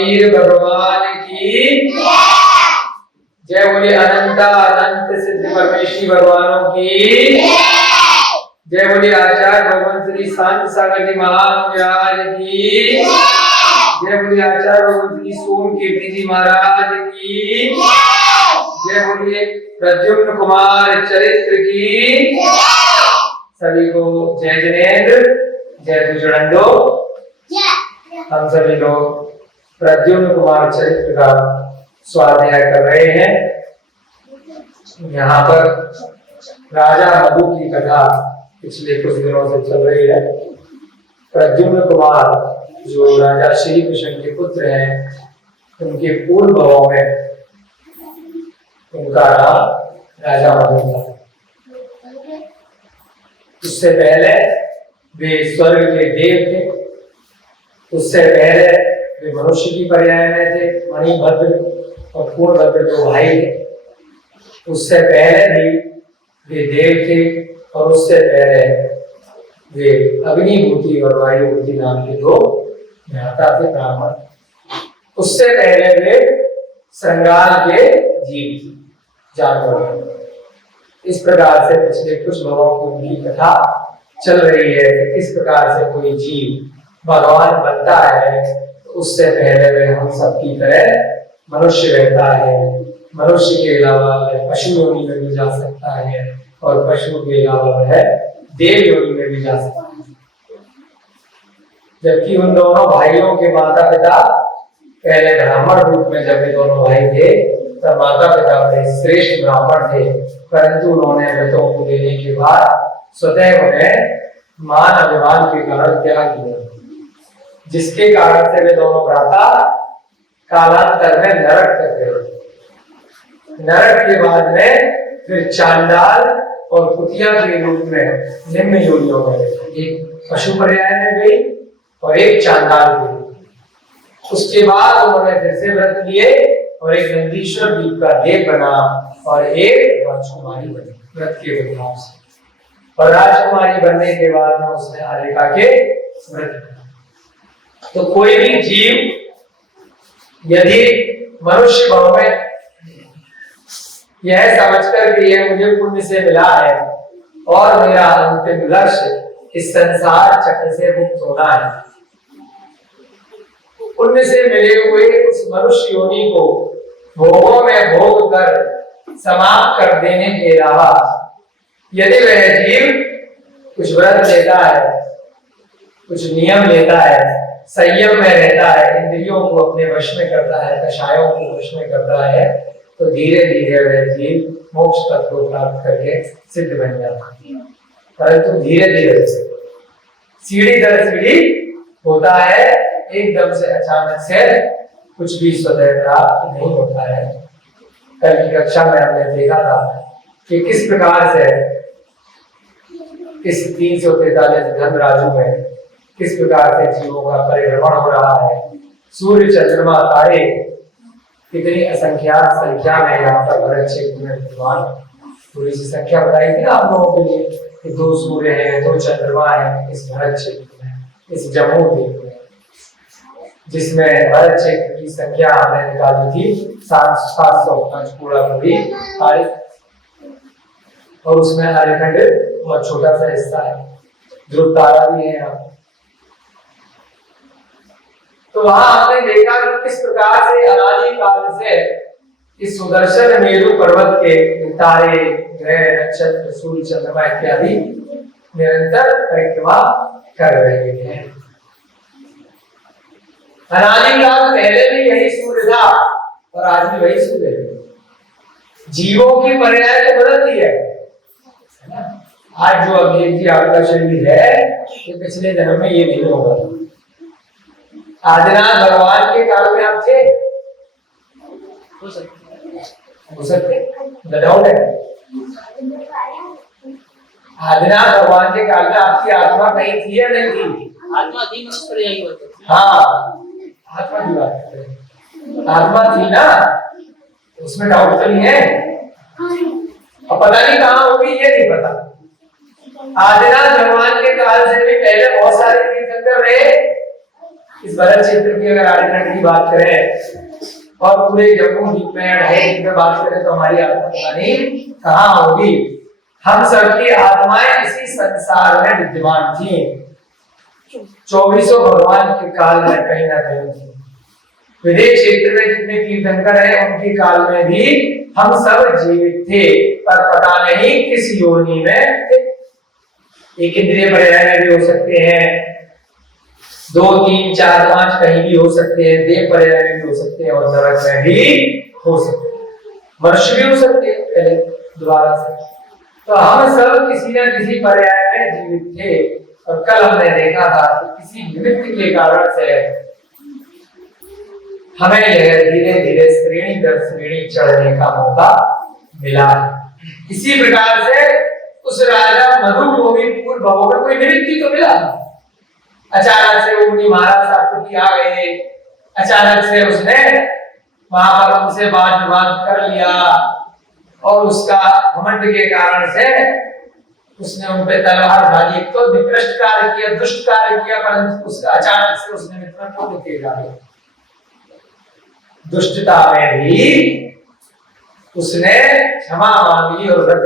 महावीर भगवान की जय। बोलिए अनंत अनंत सिद्ध परमेश्वरी भगवानों की जय। बोलिए आचार्य भगवान श्री शांत सागर जी महाराज की जय। बोलिए आचार्य भगवान श्री सोम कीर्ति जी महाराज की जय। बोलिए प्रद्युम्न कुमार चरित्र की सभी को जय जिनेन्द्र जय जुड़ंदो। हम सभी लोग प्रद्युम्न कुमार चरित्र का स्वाध्याय कर रहे हैं। यहाँ पर राजा मधु की कथा पिछले कुछ दिनों से चल रही है। प्रद्युम्न कुमार जो राजा श्री कृष्ण के पुत्र हैं, उनके पूर्व भाव में उनका नाम राजा मधु था। उससे पहले वे स्वर्ग के देव थे। उससे पहले वे मनुष्य की पर्याय में थे। मणिभद्र और पूर्णभद्र दो भाई थे। उससे पहले भी वे देव थे और उससे पहले वे अग्निभूति और वायुभूति नाम के दो ज्ञाता थे ब्राह्मण। उससे पहले वे श्रृंगार के जीव जानवर। इस प्रकार से पिछले कुछ भवों की उनकी कथा चल रही है कि किस प्रकार से कोई जीव भगवान बनता है। तो उससे पहले वे हम सबकी तरह मनुष्य रहता है। मनुष्य के अलावा वह पशु योनि में भी जा सकता है और पशु के अलावा वह देव योनि में भी जा सकता है। जबकि उन दोनों भाइयों के माता पिता पहले ब्राह्मण रूप में जब वे दोनों भाई थे तब माता पिता वे श्रेष्ठ ब्राह्मण थे, परंतु उन्होंने व्रतों को देने के बाद स्वतः उन्हें मान अभिमान के कारण त्याग दिया, जिसके कारण से वे दोनों भ्राता कालांतर में नरक करते। नरक के बाद में फिर चांडाल और कुतिया के रूप में निम्न योनियों में, एक पशु पर्याय में गई और एक चांडाल की। उसके बाद उन्होंने फिर से व्रत लिए और एक नंदीश्वर द्वीप का देव बना और एक राजकुमारी बनी व्रत के बदलाव से। और राजकुमारी बनने के बाद में उसने आलिका के व्रत। तो कोई भी जीव यदि मनुष्य भाव में यह समझकर कि यह मुझे पुण्य से मिला है और मेरा अंतिम लक्ष्य इस संसार चक्र से मुक्त होना है, पुण्य से मिले हुए उस मनुष्य योनि को भोगों में भोग कर समाप्त कर देने के अलावा यदि वह जीव कुछ व्रत लेता है, कुछ नियम लेता है, संयम में रहता है, इंद्रियों को अपने वश में करता है, कषायों को वश में करता है, तो धीरे धीरे वह जीव मोक्ष तत्व को प्राप्त करके सिद्ध बन जाता है। परंतु धीरे धीरे सीढ़ी दर सीढ़ी होता है, एकदम से अचानक से कुछ भी स्वतः प्राप्त नहीं होता है। कल की कक्षा में हमने देखा था कि किस प्रकार से इस 343 धन राजू में किस प्रकार से जीवों का परिभ्रमण हो रहा है। सूर्य चंद्रमा तारे कितनी असंख्यात संख्या में यहाँ पर भरत क्षेत्र में विद्वान। थोड़ी सी संख्या बताई थी ना आप लोगों के लिए कि 2 सूर्य हैं, 2 चंद्रमा है इस भरत क्षेत्र में, इस जम्मू द्वीप में, जिसमें भरत क्षेत्र की संख्या हमने निकाली थी 700 पंचकूड़ा पूरी तारीख, और उसमें आर्यखंड बहुत छोटा सा हिस्सा है, ध्रुव तारा भी है यहाँ। तो वहां हमने देखा कि किस प्रकार से अनादि काल से इस सुदर्शन मेरु पर्वत के तारे ग्रह नक्षत्र सूर्य चंद्रमा इत्यादि निरंतर परिक्रमा कर रहे हैं। अनादि काल पहले भी यही सूर्य था और आज भी वही सूर्य है। जीवों की पर्याय तो बदलती है ना। आज जो अभिषेक जी आपका शरीर है ये पिछले जन्म में ये नहीं होगा। आदिनाथ भगवान के काल में आप थे, हो सकते डाउट है। आदिनाथ भगवान के काल में आपकी आत्मा कहीं थी या नहीं थी? आत्मा थी, मनुष्य यही होती। हाँ, आत्मा की बात कर रहे हैं। आत्मा थी ना, उसमें डाउट तो नहीं है। अब पता नहीं कहाँ होगी ये नहीं पता। आदिनाथ भगवान के काल से भी पहले बहुत सारे तीर्थंकर रहे, इस भरत क्षेत्र की अगर आर्यभट्ट की बात करें और पूरे जम्मू द्वीप में 2.5 द्वीप में बात करें तो हमारी आत्मा पता नहीं कहाँ होगी। हम सबकी आत्माएं इसी संसार में विद्यमान थी, 24 भगवान के काल में कहीं ना कहीं थी। विदेश क्षेत्र में जितने तीर्थंकर हैं उनके काल में भी हम सब जीवित थे, पर पता नहीं किस योनि में थे। एक इंद्रिय पर्याय में भी हो सकते हैं, 2, 3, 4, 5 कहीं भी हो सकते हैं, देव पर्याय में भी हो सकते हैं और नरक में भी हो सकते हैं, मनुष्य भी हो सकते हैं पहले दोबारा से। तो हम सब किसी न किसी पर्याय में जीवित थे और कल हमने देखा था कि किसी निमित्त के कारण से हमें यह धीरे धीरे श्रेणी दर श्रेणी चढ़ने का मौका मिला। इसी प्रकार से उस राजा मधु को भी पूर्व भवों में कोई निमित्त तो मिला। अचानक से उनकी महाराज सात्विकी आ गए, अचानक से उसने वहां पर उनसे वाद विवाद कर लिया और उसका घमंड के कारण से उसने उन पे तलवार उठाई। तो निकृष्ट कार्य किया, दुष्ट कार्य किया, परंतु उसका अचानक से उसने मित्र को तेज आ गया। दुष्टता में भी उसने क्षमा मांगी और व्रत,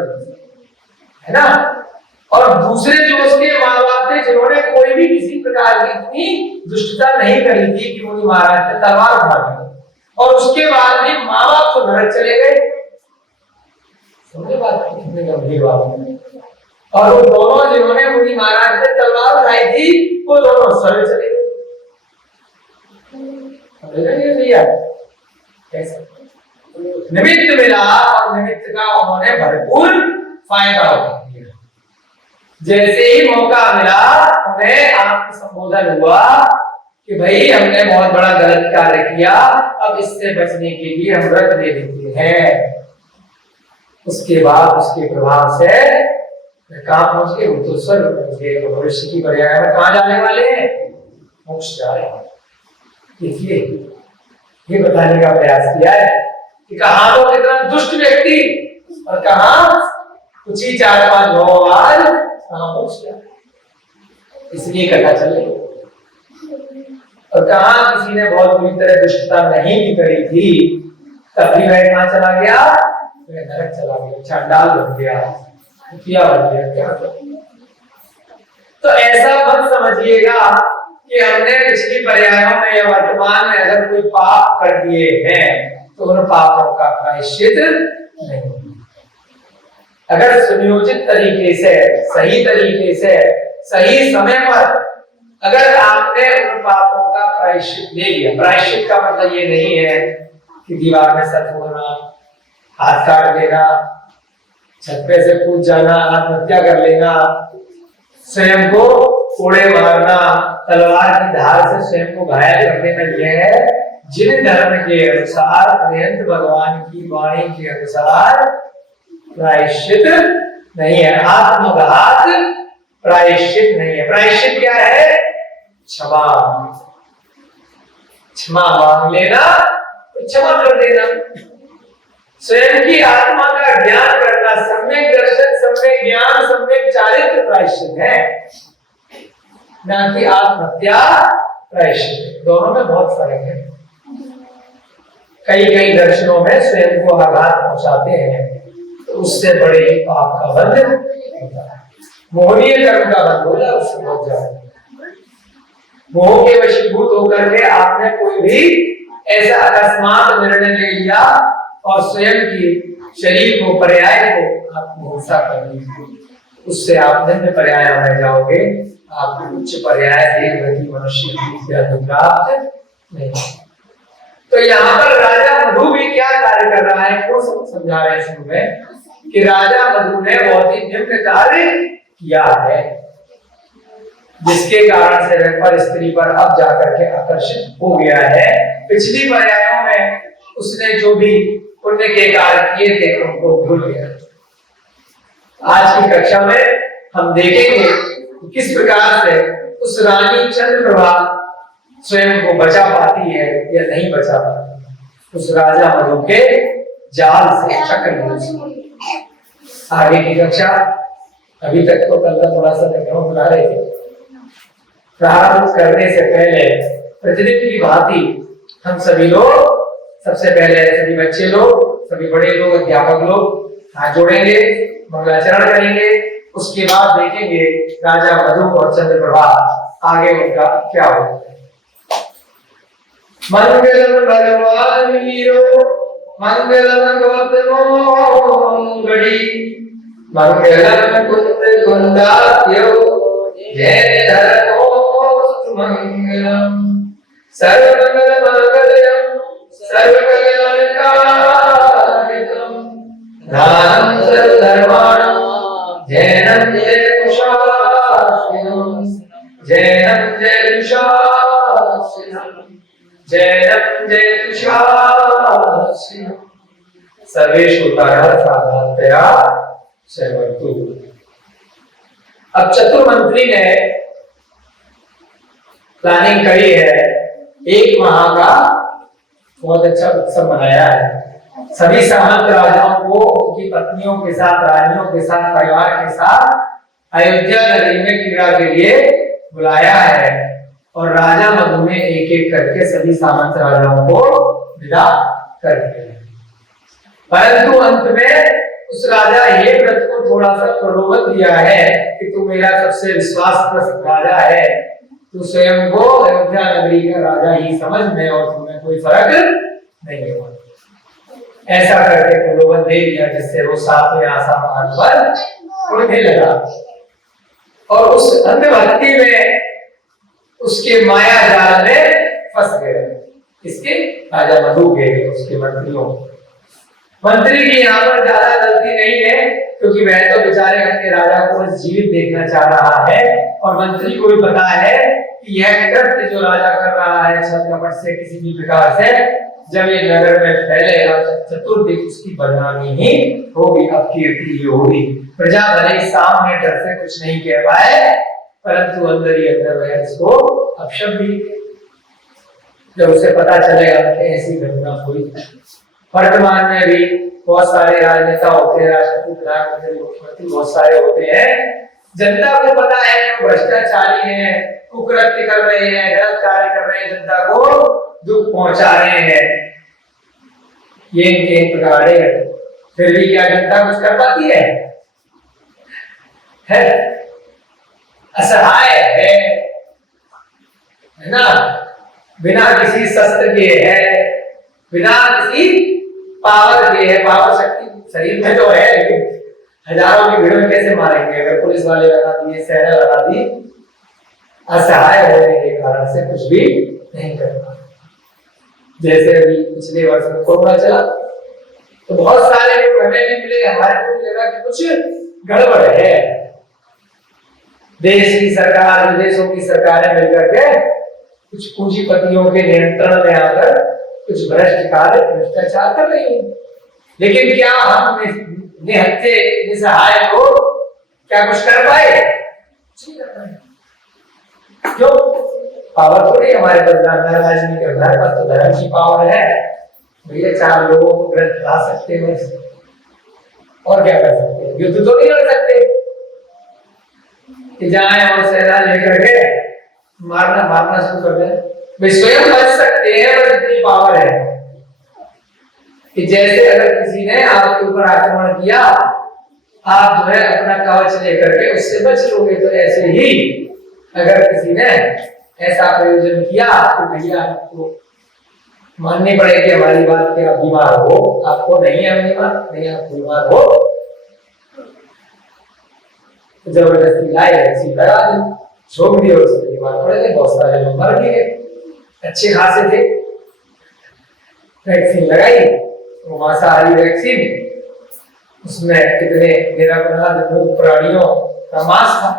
है ना। और दूसरे जो उसके माँ बाप थे जिन्होंने कोई भी किसी प्रकार की इतनी दुष्टता नहीं करी थी कि मुनि महाराज ने तलवार उठा दी और उसके बाद भी माँ बाप तो नरक चले गए। समझे बात कितनी गंभीर बात है। और वो दोनों जिन्होंने मुनि महाराज ने तलवार उठाई थी वो दोनों स्वर्ग चले गए। निमित्त मिला और निमित्त का उन्होंने भरपूर फायदा उठाया। जैसे ही मौका मिला उन्हें आत्म संबोधन हुआ कि भाई हमने बहुत बड़ा गलत कार्य किया, अब इससे बचने के लिए हम व्रत ले लेते हैं। उसके बाद उसके प्रभाव से कहाँ पहुंच गए, वो तो स्वर्ग पहुंच गए। तो भविष्य की पर्याय में कहाँ जाने वाले हैं, मोक्ष जा रहे हैं। देखिए ये बताने का प्रयास किया है कि कहाँ तो कितना दुष्ट व्यक्ति और कहाँ कुछ ही 4-5 9 बार कहाँ मोक्ष जा, इसलिए कथा चल रही। और कहाँ किसी ने बहुत बुरी तरह दुष्टता नहीं भी करी थी तब भी वह कहाँ चला गया, वह नरक चला गया, चांडाल बन गया, कुतिया बन गया। क्या तो ऐसा मत समझिएगा कि हमने पिछली पर्यायों में या वर्तमान में अगर कोई पाप कर दिए हैं तो उन पापों का प्रायश्चित नहीं। अगर सुनियोजित तरीके से, सही तरीके से, सही समय पर अगर आपने उन पापों का प्रायश्चित ले लिया, प्रायश्चित का मतलब ये नहीं है कि दीवार में सर फोड़ना, हाथ काट लेना, छत पे से कूद जाना, आत्महत्या कर लेना, स्वयं को कोड़े मारना, तलवार की धार से स्वयं को घायल करने में यह है जिन धर्म के अनुसार, अनंत भगवान की वाणी के अनुसार प्रायश्चित नहीं है। आत्मघात प्रायश्चित नहीं है। प्रायश्चित क्या है, क्षमा, क्षमा मांग लेना, क्षमा कर देना, स्वयं की आत्मा का ज्ञान करना, सम्यक दर्शन, सम्यक ज्ञान, सम्यक चारित्र प्रायश्चित है, ना कि आत्महत्या प्रायश्चित। दोनों में बहुत फर्क है। कई कई दर्शनों में स्वयं को आघात पहुंचाते हैं तो उससे बड़े पाप का बंध होता है। मोहनीय कर्म का बंध हो जाए उससे बहुत ज्यादा। मोह के वशीभूत होकर के आपने कोई भी ऐसा अकस्मात निर्णय ले लिया और स्वयं की शरीर को, पर्याय को आप हिंसा कर ली, उससे आप निम्न पर्याय में जाओगे, आपको उच्च पर्याय देवगति मनुष्य की प्राप्त नहीं। तो यहाँ पर राजा मधु भी क्या कार्य कर रहा है, क्यों समझा रहे हैं शुरू में कि राजा मधु ने बहुत ही निम्न कार्य किया है जिसके कारण से वह पर स्त्री पर अब जाकर के आकर्षित हो गया है। पिछली पर्यायों में उसने जो भी पुण्य के कार्य किए थे उनको भूल गया। आज की कक्षा में हम देखेंगे किस प्रकार से उस रानी चंद्रप्रभा स्वयं को बचा पाती है या नहीं बचा पाती उस राजा मधु के जाल से, चक्र से। आगे की कक्षा अभी तक तो कल का थोड़ा सा देखो बुला रहे थे। प्रारंभ करने से पहले प्रतिदिन की भांति हम सभी लोग, सबसे पहले सभी बच्चे लोग, सभी बड़े लोग, अध्यापक लोग हाथ जोड़ेंगे, मंगलाचरण करेंगे। उसके बाद देखेंगे राजा मधु और चंद्रप्रभा आगे उनका क्या होता है। मंगलम भगवान वीरो मंगलम गौतमो गढ़ी मंगलम कुंद कुंदात्यो जय धर्मो मंगलम सर्वमंगल मंगलम सर्वकल्याणकारितम दानं सर्वधर्माणां जैनं जयतुषास्तिनं जैनं जयतुषास्तिनं जैनं जयतुषास्तिनं सर्वेषु तारः साधारणतया शर्वन्तु। अब चतुर मंत्री ने प्लानिंग करी है, एक माह का बहुत अच्छा उत्सव मनाया है। सभी सामंत राजाओं को उनकी पत्नियों के साथ, रानियों के साथ, परिवार के साथ अयोध्या नगरी में क्रीड़ा के लिए बुलाया है और राजा मधु ने एक एक करके सभी सामंत राजाओं को विदा कर दिया है। परंतु अंत में उस राजा हेमव्रत को थोड़ा सा प्रलोभन दिया है कि तू मेरा सबसे विश्वासपात्र राजा है, तू स्वयं को अयोध्या नगरी का राजा ही समझ में और तुम्हें कोई फर्क नहीं होगा। ऐसा करके प्रलोभन दे दिया जिससे वो सातवें आसमान पर उड़ने लगा और उस अंधभक्ति में उसके माया जाल में फंस गए। इसके राजा मधु के, उसके मंत्रियों, मंत्री की यहाँ पर ज्यादा गलती नहीं है क्योंकि वह तो बेचारे अपने राजा को जीवित देखना चाह रहा है और मंत्री को भी पता है कि यह कृत्य जो राजा कर रहा है छल कपट से, किसी भी प्रकार से, जब ये नगर में फैलेगा चतुर्दिक उसकी बदनामी ही होगी, अपकीर्ति ही होगी। प्रजा भले सामने डर से कुछ नहीं कह पाए परंतु अंदर ही अंदर वह इसको अपशब्द भी, जब उसे पता चलेगा कि ऐसी घटना हुई। वर्तमान में भी बहुत सारे राजनेता होते हैं, राष्ट्रपति, प्रधानमंत्री, मुख्यमंत्री बहुत सारे होते हैं। जनता को पता है कि भ्रष्टाचारी हैं, कुकृत्य कर रहे हैं, गलत कार्य कर रहे हैं, जनता को दुख पहुंचा रहे हैं, ये इनके प्रकार है। फिर भी क्या जनता कुछ कर पाती है? असहाय है ना, बिना किसी शस्त्र के है, बिना किसी पावर के है। पावर शक्ति शरीर में तो है लेकिन हजारों की भीड़ में कैसे मारेंगे? अगर पुलिस वाले लगा दिए, सेना लगा दी, असहाय होने के कारण से कुछ भी नहीं कर पाए। जैसे अभी पिछले वर्ष में कोरोना चला तो बहुत सारे लोग हमें भी मिले, हमारे को भी लगा कि कुछ गड़बड़ है। देश की सरकार, विदेशों की सरकारें मिलकर के कुछ पूंजीपतियों के नियंत्रण में आकर कुछ भ्रष्ट कार्य, भ्रष्टाचार कर रही है। लेकिन क्या हम निहत्थे, निसहाय को क्या कुछ कर पाए? क्यों? पावर थोड़ी हमारे पास राजनीति, हमारे पास तो धर्म की पावर है। भैया 4 लोगों को ग्रंथ ला सकते हैं और क्या कर सकते हैं? युद्ध तो नहीं लड़ सकते कि जाएं और सेना लेकर के मारना शुरू कर दें। वे स्वयं बच सकते हैं, बस इतनी पावर है कि जैसे अगर किसी ने आपके ऊपर आक्रमण किया, आप जो है अपना कवच लेकर के उससे बच लोगे। तो ऐसे ही अगर किसी ने ऐसा प्रयोजन किया तो भैया आपको माननी पड़ेगी हमारी बात कि आप बीमार हो, आपको नहीं है नहीं, आप बीमार हो तो जबरदस्ती लाए वैक्सीन लगा दी, छोड़ दिया, उससे बीमार पड़ गए, बहुत सारे लोग मर गए, अच्छे खासे थे। वैक्सीन लगाई, वो मांसाहारी वैक्सीन, उसमें कितने निरपराध प्राणियों का मांस था,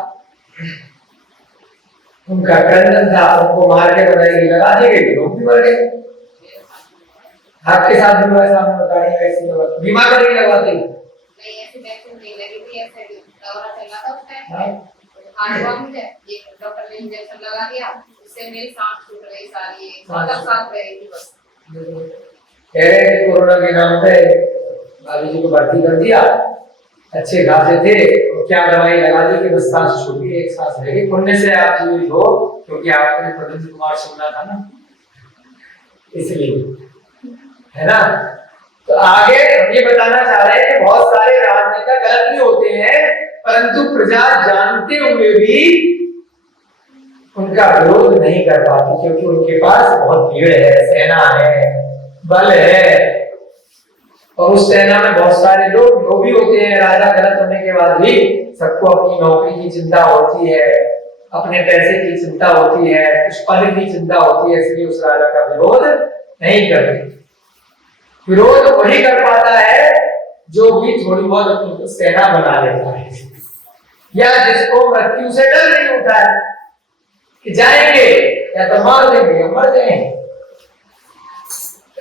उनका क्रंदन था, उनको मार के बनाई लगा दी गई, लोग भी मर गए। आपके साथ भी हुआ, सामने बताइए वैक्सीन लगा, बीमार नहीं लगवाते नहीं, ऐसी वैक्सीन नहीं लगी थी, ऐसे दवा चला था उस टाइम हार्ट हुआ मुझे, एक डॉक्टर ने इंजेक्शन लगा दिया, उससे मेरी सांस छूट गई सारी, मतलब सांस रह गई थी बस। कह रहे थे कोरोना के नाम पे भाभी जी को भर्ती कर दिया, अच्छे खासे थे, तो क्या दवाई लगा दी कि बस सांस छूटी, एक सांस रह गई। पुण्य से आप जीवित हो, क्योंकि आपने प्रद्युम्न कुमार सुनना था ना, इसलिए, है ना। तो आगे हम ये बताना चाह रहे हैं कि बहुत सारे राजनेता गलत भी होते हैं, परंतु प्रजा जानते हुए भी उनका विरोध नहीं कर पाती, क्योंकि उनके पास बहुत भीड़ है, सेना है, बल है, और उस सेना में बहुत सारे लोग भी होते हैं। राजा गलत होने के बाद भी सबको अपनी नौकरी की चिंता होती है, अपने पैसे की चिंता होती है, कुछ पद की चिंता होती है, इसलिए उस राजा का विरोध नहीं करते। विरोध वही कर पाता है जो भी थोड़ी बहुत अपनी सेना बना लेता है, या जिसको मृत्यु से डर नहीं होता है कि जाएंगे या तो मार देंगे या मर जाएंगे।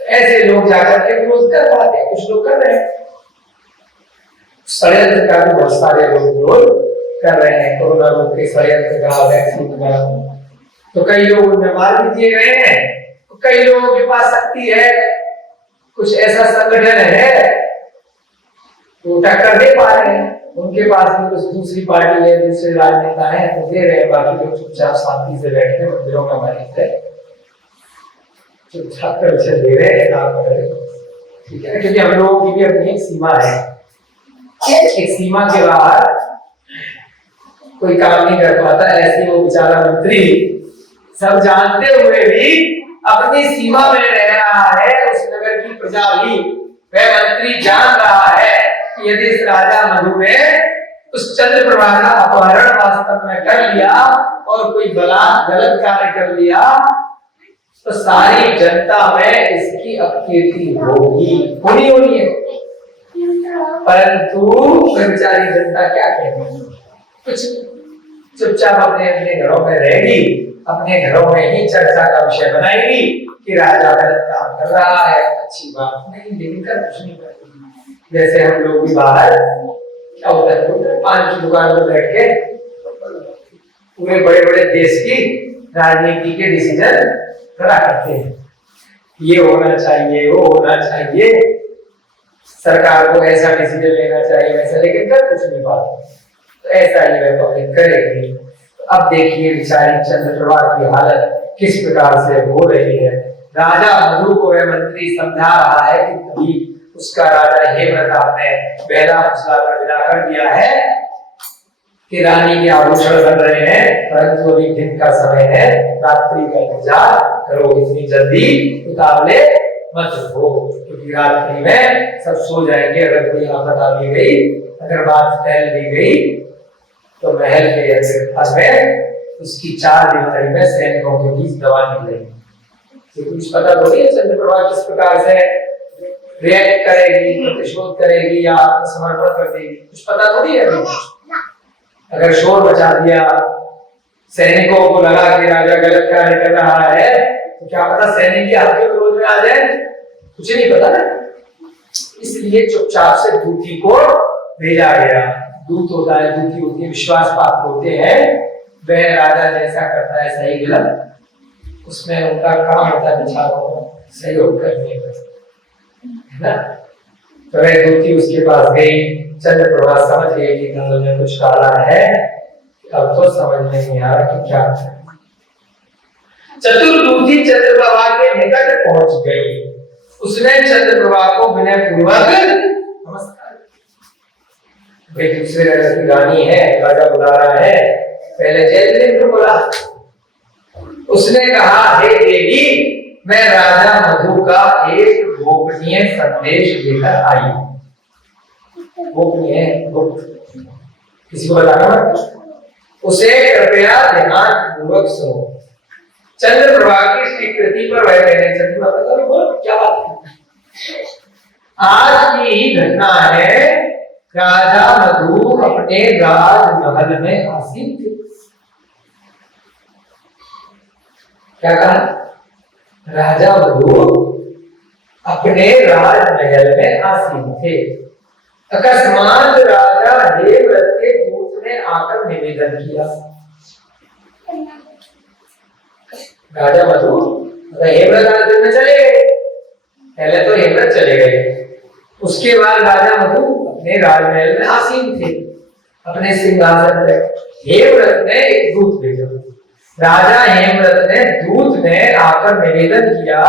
ऐसे लोग जाकर के विरोध कर पाते हैं, कुछ लोग कर रहे हैं। षड्यंत्र का भी बहुत सारे लोग विरोध कर रहे हैं। कोरोना रोग के षड्यंत्र का, वैक्सीन का, तो कई लोग उनमें मार भी दिए गए हैं। तो कई लोगों के पास शक्ति है, कुछ ऐसा संगठन है तो टक्कर दे पा रहे हैं, उनके पास भी कुछ दूसरी पार्टी है, दूसरे राजनेता है तो दे रहे हैं। बाकी लोग चुपचाप शांति से बैठे हैं मंदिरों में मरीज है, चुपचाप कर दे रहे हैं, काम कर रहे हैं, ठीक है। क्योंकि हम लोगों की भी अपनी एक सीमा है, एक सीमा के बाहर कोई काम नहीं कर पाता। ऐसे वो बेचारा मंत्री सब जानते हुए भी अपनी सीमा में रह रहा है। उस नगर की प्रजा भी, वह मंत्री जान रहा है कि यदि इस राजा मधु ने उस चंद्रप्रभा का अपहरण वास्तव में कर लिया और कोई गलत कार्य कर लिया तो सारी जनता में इसकी अपकीर्ति होगी, होनी है। परंतु बेचारी जनता क्या कहेगी, कुछ चुपचाप अपने अपने घरों में रहेगी, अपने घरों में ही चर्चा का विषय बनाएगी कि राजा गलत काम कर रहा है, अच्छी बात नहीं, लेकिन कर कुछ नहीं करती। जैसे हम लोग भी बाहर क्या होता है, पान की दुकान में बैठ के पूरे बड़े बड़े देश की राजनीति के डिसीजन करा करते हैं, ये होना चाहिए, वो होना चाहिए, सरकार को ऐसा डिसीजन लेना चाहिए, वैसा, लेकिन कर कुछ नहीं पाते। तो ऐसा ही वह पब्लिक करेगी। तो अब देखिए बेचारी चंद्रप्रभा की हालत किस प्रकार से हो रही है। राजा मधु को वह मंत्री समझा रहा है कि कभी उसका राजा हेमप्रताप ने बेला फुसलाकर विदा कर दिया है कि रानी के आभूषण बन रहे हैं, परंतु अभी दिन का समय है, रात्रि का इंतजार करो, इतनी जल्दी उतावले मत हो, क्योंकि रात्रि में सब सो जाएंगे। अगर कोई आफत आ भी गई, अगर बात फैल भी गई तो महल के में उसकी 4 दीवारी में सैनिकों के बीच दवा निकलेगी। तो कुछ पता थोड़ी है चंद्रप्रभा किस प्रकार से रिएक्ट करेगी, प्रतिशोध करेगी या समर्पण कर देगी, कुछ पता थोड़ी है। अगर शोर मचा दिया, सैनिकों को लगा कि राजा गलत कार्य कर रहा है, तो क्या पता सैनिक की आपके विरोध में आ जाए, कुछ नहीं पता ना। इसलिए चुपचाप से दूती को भेजा गया। दूत होता है, दूती होती है, विश्वास पात्र होते हैं, वह राजा जैसा करता है सही गलत, उसमें उनका काम होता है विचारों को सहयोग करने का, है ना। तो वह दूती उसके पास गई। चंद्रप्रभा समझ गई कि गंगा में कुछ काला है, अब तो समझ में नहीं आ रहा कि क्या है। चतुर्दूती चंद्रप्रभा के निकट पहुंच गई। उसने चंद्रप्रभा को विनय पूर्वक नमस्कार, भाई दूसरे राजा की रानी है, राजा बुला रहा है, पहले जयद्रथ बोला। उसने कहा, हे देवी, मैं राजा मधु का एक गोपनीय संदेश लेकर आई। गोपनीय, गुप्त, किसी को बताना मत, उसे कृपया ध्यान पूर्वक सुनो। चंद्रप्रभा की स्वीकृति पर वह कहने, चंद्रप्रभा बोलो क्या बात है। आज की ही घटना है, राजा मधु अपने राजमहल में आसीन थे। क्या कहा? राजा मधु अपने राजमहल में आसीन थे। अकस्मात राजा हेमव्रत के दूत ने आकर निवेदन किया। राजा मधु हेमव्रत आश्रम में चले गए। पहले तो हेमव्रत चले गए, उसके बाद राजा मधु अपने राजमहल में आसीन थे अपने सिंहासन पे। हेमव्रत ने एक दूत भेजा। राजा हेमव्रत ने दूत ने आकर निवेदन किया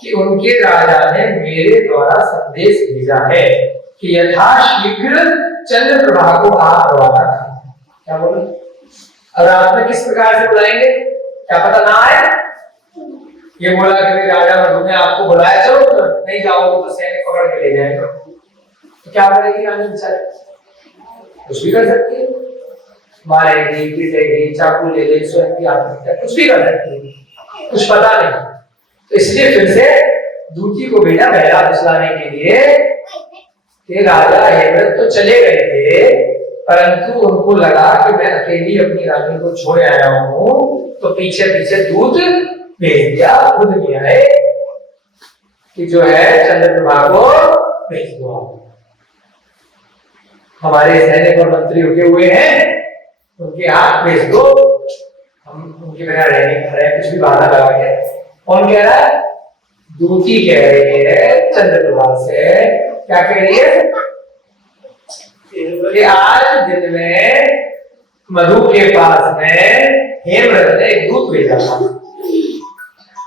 कि उनके राजा ने मेरे द्वारा संदेश भेजा है कि यथाशीघ्र चंद्रप्रभा को आप रवाना करें। क्या बोले? और रात में किस प्रकार से बुलाएंगे? क्या पता ना आए। ये बोला कि भाई राजा मधु ने आपको बुलाया, चलो तो नहीं जाओगे तो सैनिक पकड़ के ले जाएंगे। तो क्या करेगी रानी बेचारी? कुछ भी कर सकती है, मारेगी, पीटेगी, चाकू ले ले, स्वयं की आत्महत्या, कुछ भी कर सकती है, कुछ पता नहीं। तो इसलिए फिर से दूती को भेजा बहला फुसलाने के लिए कि राजा हेमव्रत तो चले गए थे, परंतु उनको लगा कि मैं अकेली अपनी रानी को छोड़ आया हूं, तो पीछे पीछे दूत भेज दिया, खुद गया है कि जो है चंद्रप्रभा को भेज दो। हमारे सैनिक और मंत्री रुके हुए हैं, उनके हाथ भेज दो, हम उनके बिना रह नहीं पा रहे, कुछ भी बहाना लगा के। कौन कह रहा है? दूती कह रही है चंद्रप्रभा से। क्या कह रही है? कि आज दिन में मधु के पास में हेमव्रत ने एक दूत भेजा था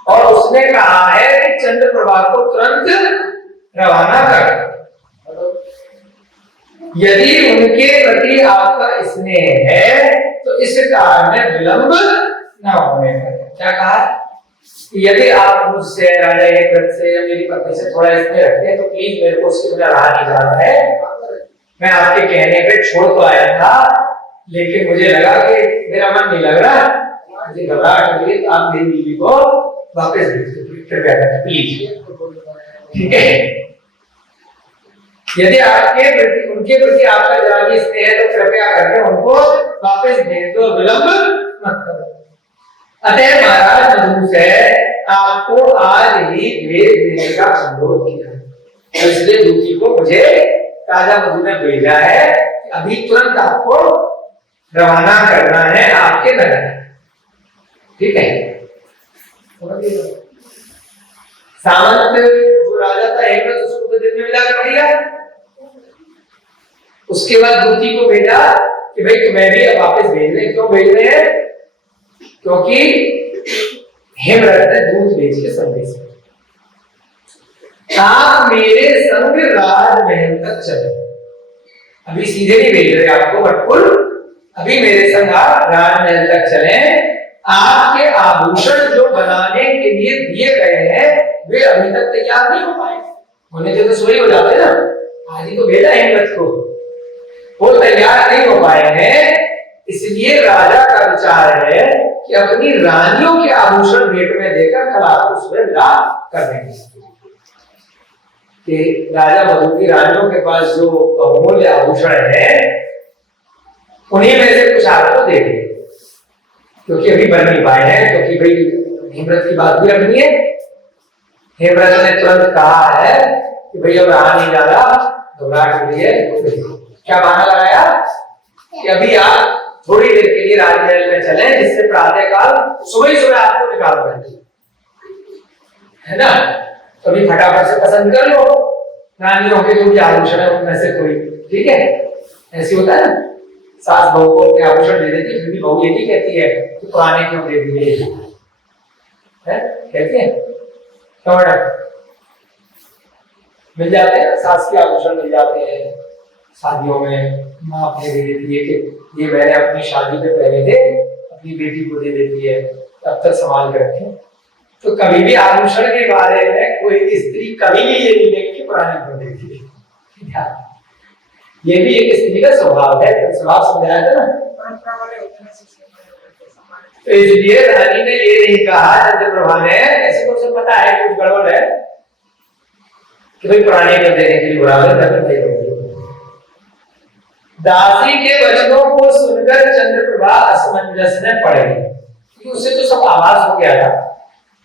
और उसने कहा है कि चंद्रप्रभा को तुरंत रवाना कर, यदि उनके प्रति आपका स्नेह है तो इस कार्य में विलंब न होने पाए। क्या कहा? यदि आप मुझसे, राजा हेमव्रत से या मेरी पत्नी से थोड़ा स्नेह रखते हैं तो प्लीज मेरे को उसके बिना रहा नहीं जा रहा है। मैं आपके कहने पे छोड़ तो आया था, लेकिन मुझे लगा कि मेरा मन नहीं लग रहा, मुझे घबराहट हो रही, तो आप मेरी बीवी को वापस भेज दो कृपया करके, प्लीज। ठीक है? यदि आपके प्रति, उनके प्रति आपका जरा भी स्नेह है तो कृपया करके उनको वापस भेज दो, विलंब मत करो। अतः महाराज मधु से आपको आज ही भेज देने का अनुरोध किया, तो इसलिए दूती को मुझे राजा मधु ने भेजा है, अभी तुरंत आपको रवाना करना है आपके नगर। ठीक है? सामंत जो राजा था हेमव्रत, उसको तो दिन में विदा कर दिया। उसके बाद दूती को भेजा कि भाई तुम्हें भी अब वापस भेज रहे। क्यों भेज रहे हैं? क्योंकि हेमव्रत ने दूत भेज के संदेश, आप मेरे संग राजमहल तक चले। अभी सीधे नहीं भेज रहे आपको भटकुल, अभी मेरे संग आप राजमहल तक चले। आपके आभूषण जो बनाने के लिए दिए गए हैं वे अभी तक तैयार नहीं हो पाए, होने से तो सोई हो जाते ना, आज ही तो भेजा हेमव्रत को, वो तैयार नहीं हो पाए हैं। इसलिए राजा का विचार है कि अपनी रानियों के आभूषण भेंट में देकर कल आपको सुबह विदा कर देंगे। कि राजा मधु की रानियों के पास जो बहुमूल्य आभूषण है उन्हीं में से कुछ आपको दे देंगे, क्योंकि अभी बन नहीं पाए हैं, क्योंकि भाई हेमव्रत की बात भी रखनी है। हेमव्रत ने तुरंत कहा है कि भाई अब रहा नहीं जा रहा, घबराहट हो रही है। क्या बहाना लगाया कि अभी आप थोड़ी देर के लिए राजमहल में चले, जिससे प्रातःकाल सुबह ही सुबह आपको निकाल देंगे, है ना? तो अभी फटाफट से पसंद कर लो रानियों के जो भी आभूषण है उनमें से कोई। ठीक है? ऐसे होता है ना, सास बहू को अपने आभूषण दे देती, फिर भी बहू ये नहीं कहती है कि पुराने क्यों दे दिए, है? कहती है क्यों? मिल जाते हैं, सास के आभूषण मिल जाते हैं शादियों में, माँ अपने दे देती है कि ये मैंने अपनी शादी में पहने थे, अपनी बेटी को दे देती है, तब तक संभाल के रखें। तो कभी भी आभूषण के बारे में कोई स्त्री कभी भी ये नहीं देखती पुरानी क्यों देखती है। ये भी एक स्त्री का स्वभाव है, तो स्वभाव समझाया था ना। तो इसलिए रानी ने ये नहीं कहा, चंद्रप्रभा ने, ऐसे तो उसे पता है कुछ गड़बड़ है कि भाई पुराने क्यों देने के लिए बुला रहे। दासी के वचनों को सुनकर चंद्रप्रभा असमंजस में पड़ गई, क्योंकि उसे तो सब आभास हो गया था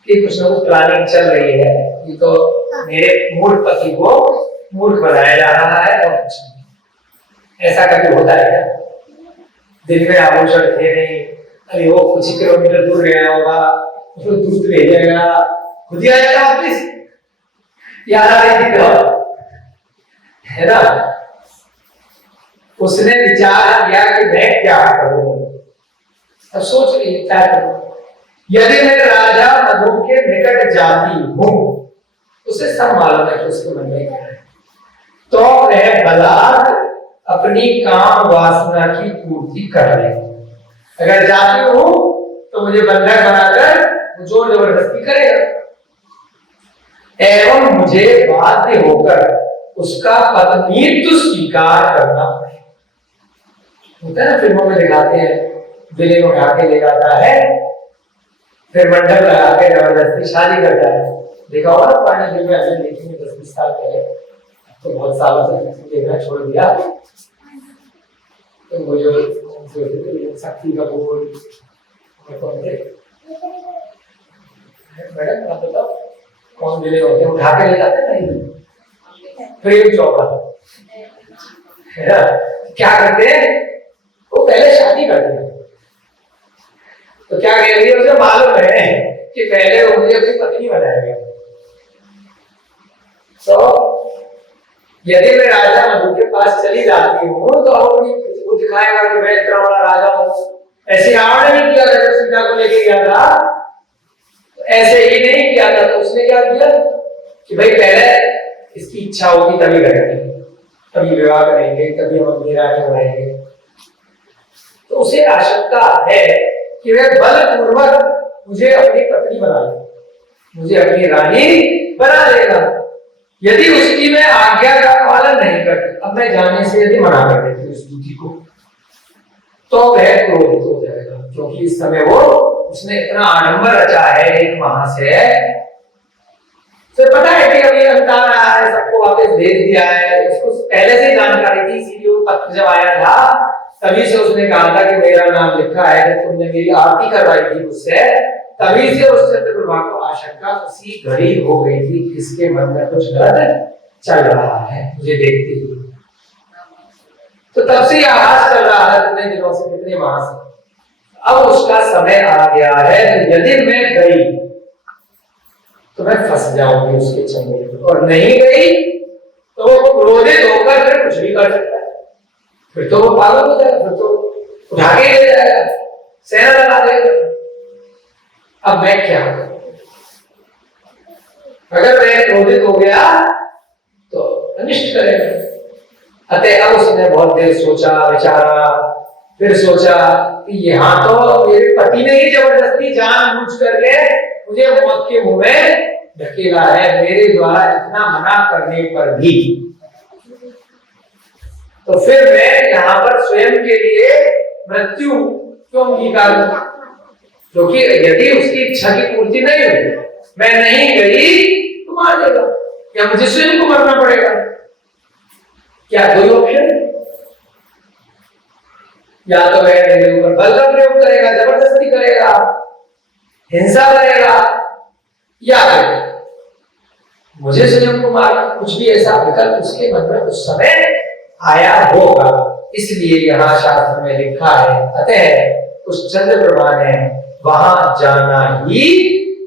कि कुछ न कुछ प्लानिंग चल रही है, ये तो मेरे मूर्ख पति को मूर्ख बनाया जा रहा है और कुछ नहीं। ऐसा कभी होता है क्या? दिन में आभूषण थे नहीं, अरे वो कुछ ही किलोमीटर दूर गया होगा, उसको दूध भेजेगा, खुद ही आ जाएगा वापिस, यार है ना। उसने विचार किया कि मैं क्या करूं। अब सोच रही क्या करूं। यदि मैं राजा मधु के निकट जाती हूं, उसे सब मालूम है कि उसके मन में क्या है, तो वह बलात् अपनी काम वासना की पूर्ति कर ले। अगर जाती हूं तो मुझे बंधक बनाकर जोर जबरदस्ती करेगा एवं मुझे बाध्य होकर उसका पत्नीत्व स्वीकार करना पड़ेगा। होता है ना, फिल्मों में दिखाते हैं, दिल्ली में उठा के ले जाता है, फिर मंडप लगा के जबरदस्ती शादी करता है। देखा होगा ना पुरानी फिल्में, अभी देखेंगे 10-20 साल पहले, तो बहुत सालों से देखना छोड़ दिया। तो वो जो शक्ति कपूर मैडम आप बताओ कौन दिले होते हैं, उठा के ले जाते नहीं, प्रेम चोपड़ा है ना। क्या करते हैं, वो पहले शादी करते हैं, तो क्या कह रही है, उसे मालूम है कि पहले वो मुझे अपनी पत्नी बनाएगा। तो यदि मैं राजा मधु के पास चली जाती हूँ तो वो दिखाएगा कि मैं इतना बड़ा राजा हूँ। ऐसे रावण ने नहीं किया था जब सीता को लेके गया था, तो ऐसे ही नहीं किया था। तो उसने क्या किया कि भाई पहले इसकी इच्छा होगी तभी करेंगे, तभी विवाह करेंगे, तभी हम अपनी रानी बनाएंगे। तो उसे आशंका है कि वह बलपूर्वक मुझे अपनी पत्नी बना ले, मुझे अपनी रानी बना लेगा यदि उसकी मैं आज्ञा का पालन नहीं करती। अब मैं जाने से यदि मना कर देती उस दूती को, तो वह क्रोधित हो जाएगा, क्योंकि इस समय वो उसने इतना आडंबर रचा है 1 माह से। तो पता है कि अभी अवतार आया है, सबको वापस भेज दिया है, उसको पहले से जानकारी थी। इसीलिए वो पत्र जब आया था तभी से उसने कहा था कि मेरा नाम लिखा है, जब तुमने मेरी आरती करवाई थी उससे, तभी से उस चंद्रप्रभा को आशंका उसी घड़ी हो गई थी कि इसके मन में कुछ गलत चल रहा है मुझे देखते हुए। तो तब से आभास चल रहा है कितने दिनों से, कितने माह से। अब उसका समय आ गया है, तो यदि मैं गई तो मैं फंस जाऊंगी उसके चंगुल में, और नहीं गई तो वो क्रोधित होकर फिर कुछ भी कर सकता है, फिर तो वो पागल हो जाएगा, फिर तो उठा के ले जाएगा, सेना लगा देगा। अब मैं क्या करूं? अगर मैं क्रोधित हो गया तो अनिष्ट करेगा। अतः अब उसने बहुत देर सोचा विचारा, फिर सोचा कि यहाँ तो मेरे पति ने ही जबरदस्ती जानबूझ करके मुझे मौत के मुंह में ढकेला है, मेरे द्वारा इतना मना करने पर भी। तो फिर मैं यहाँ पर स्वयं के लिए मृत्यु क्यों अंगीकार करूं? क्योंकि यदि उसकी इच्छा की पूर्ति नहीं हुई, मैं नहीं गई तो मार देगा, या मुझे स्वयं को मरना पड़ेगा। क्या कोई ऑप्शन? या तो वह मेरे ऊपर बल का प्रयोग करेगा, जबरदस्ती करेगा, हिंसा करेगा, या फिर मुझे स्वयं को मारना। कुछ भी ऐसा विकल्प उसके मन में उस समय आया होगा, इसलिए यहाँ शास्त्र में लिखा है अतः उस चंद्रप्रभा ने वहां जाना ही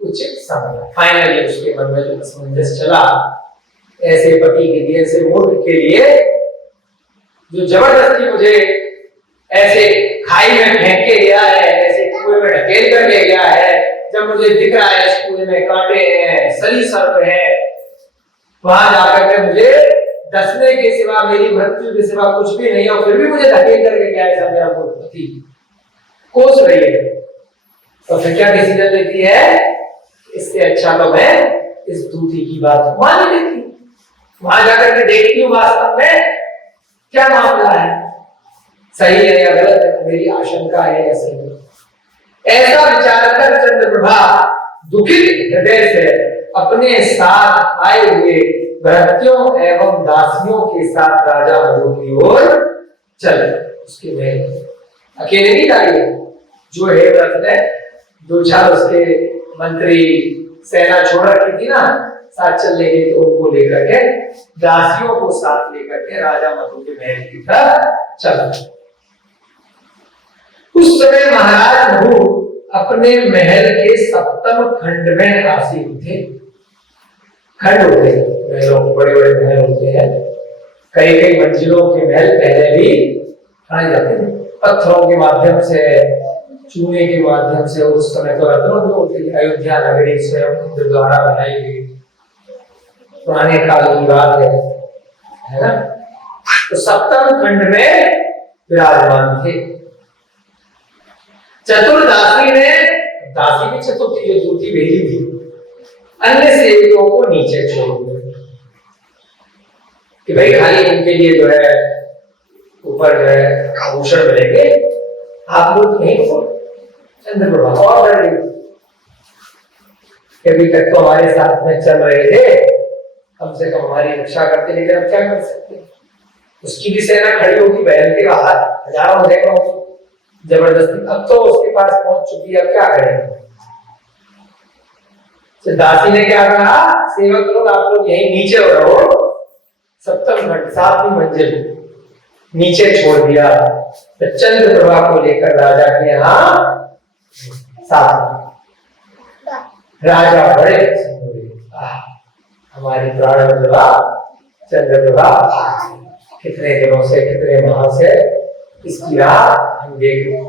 उचित समझा। फाइनली उसके मन में जो असमंजस चला, ऐसे पति के लिए, ऐसे मूर्ख के लिए जो जबरदस्ती मुझे ऐसे खाई में फेंक के गया है, ऐसे कुएं में ढकेल कर ले गया है, जब मुझे दिख रहा है इस कुएं में कांटे हैं, सरीसृप है, वहां जाकर के मुझे डसने के सिवा, मेरी मृत्यु के सिवा कुछ भी नहीं, और फिर भी मुझे धकेल करके गया ऐसा मेरा पति कोस रही है, तो फिर क्या डिसीजन लेती है? इससे अच्छा तो मैं इस दूती की बात मान लेती, वहां जाकर के देखती हूँ वास्तव में क्या मामला है, सही है या गलत है, मेरी आशंका है या सही। ऐसा विचार कर चंद्रप्रभा दुखित हृदय से अपने साथ आए हुए भृत्यों एवं दासियों के साथ राजा मधु की ओर चले। उसके महल अकेले नहीं जाएगी, जो है व्रत ने 2-4 उसके मंत्री सेना छोड़ रखी थी ना, साथ चल लेंगे, तो उनको लेकर के, दासियों को साथ लेकर के राजा मधु के महल की तरफ चला। उस समय महाराज मधु अपने महल के 7वें खंड में आसीन थे। खंड होते हैं महलों, बड़े बड़े महल होते हैं, कई कई मंजिलों के महल पहले भी बनाए जाते थे, पत्थरों के माध्यम से, चूने के माध्यम से। उस समय तो रत्नों की होती थी। अयोध्या नगरी स्वयं इंद्र द्वारा बनाई गई, पुराने काल की बात है ना। तो सप्तम खंड में विराजमान थे। चतुर्दासी ने, दासी की चतुर्थी जो दूती भेजी थी, अन्य सेवकों को नीचे छोड़ दिया कि भाई खाली इनके लिए जो है ऊपर जो है आभूषण मिलेंगे, आप लोग नहीं हो। चंद्रप्रभा और डर गई, अभी तक तो हमारे साथ में चल रहे थे, कम से कम हमारी रक्षा करते, लेकिन अब क्या कर सकते। उसकी भी सेना खड़ी होगी बहन के बाहर, हजारों सैकड़ों जबरदस्ती। अब तो उसके पास पहुंच चुकी है, अब क्या करेंगे। तो दासी ने क्या कहा, सेवक लोग आप लोग यहीं नीचे रहो। सप्तम खंड 7वीं मंजिल नीचे छोड़ दिया। तो चंद्रप्रभा को लेकर राजा के यहाँ साथ राजा बड़े हमारी प्राणप्रभा चंद्रप्रभा कितने दिनों से, कितने माह से इसकी राह हम देख रहे।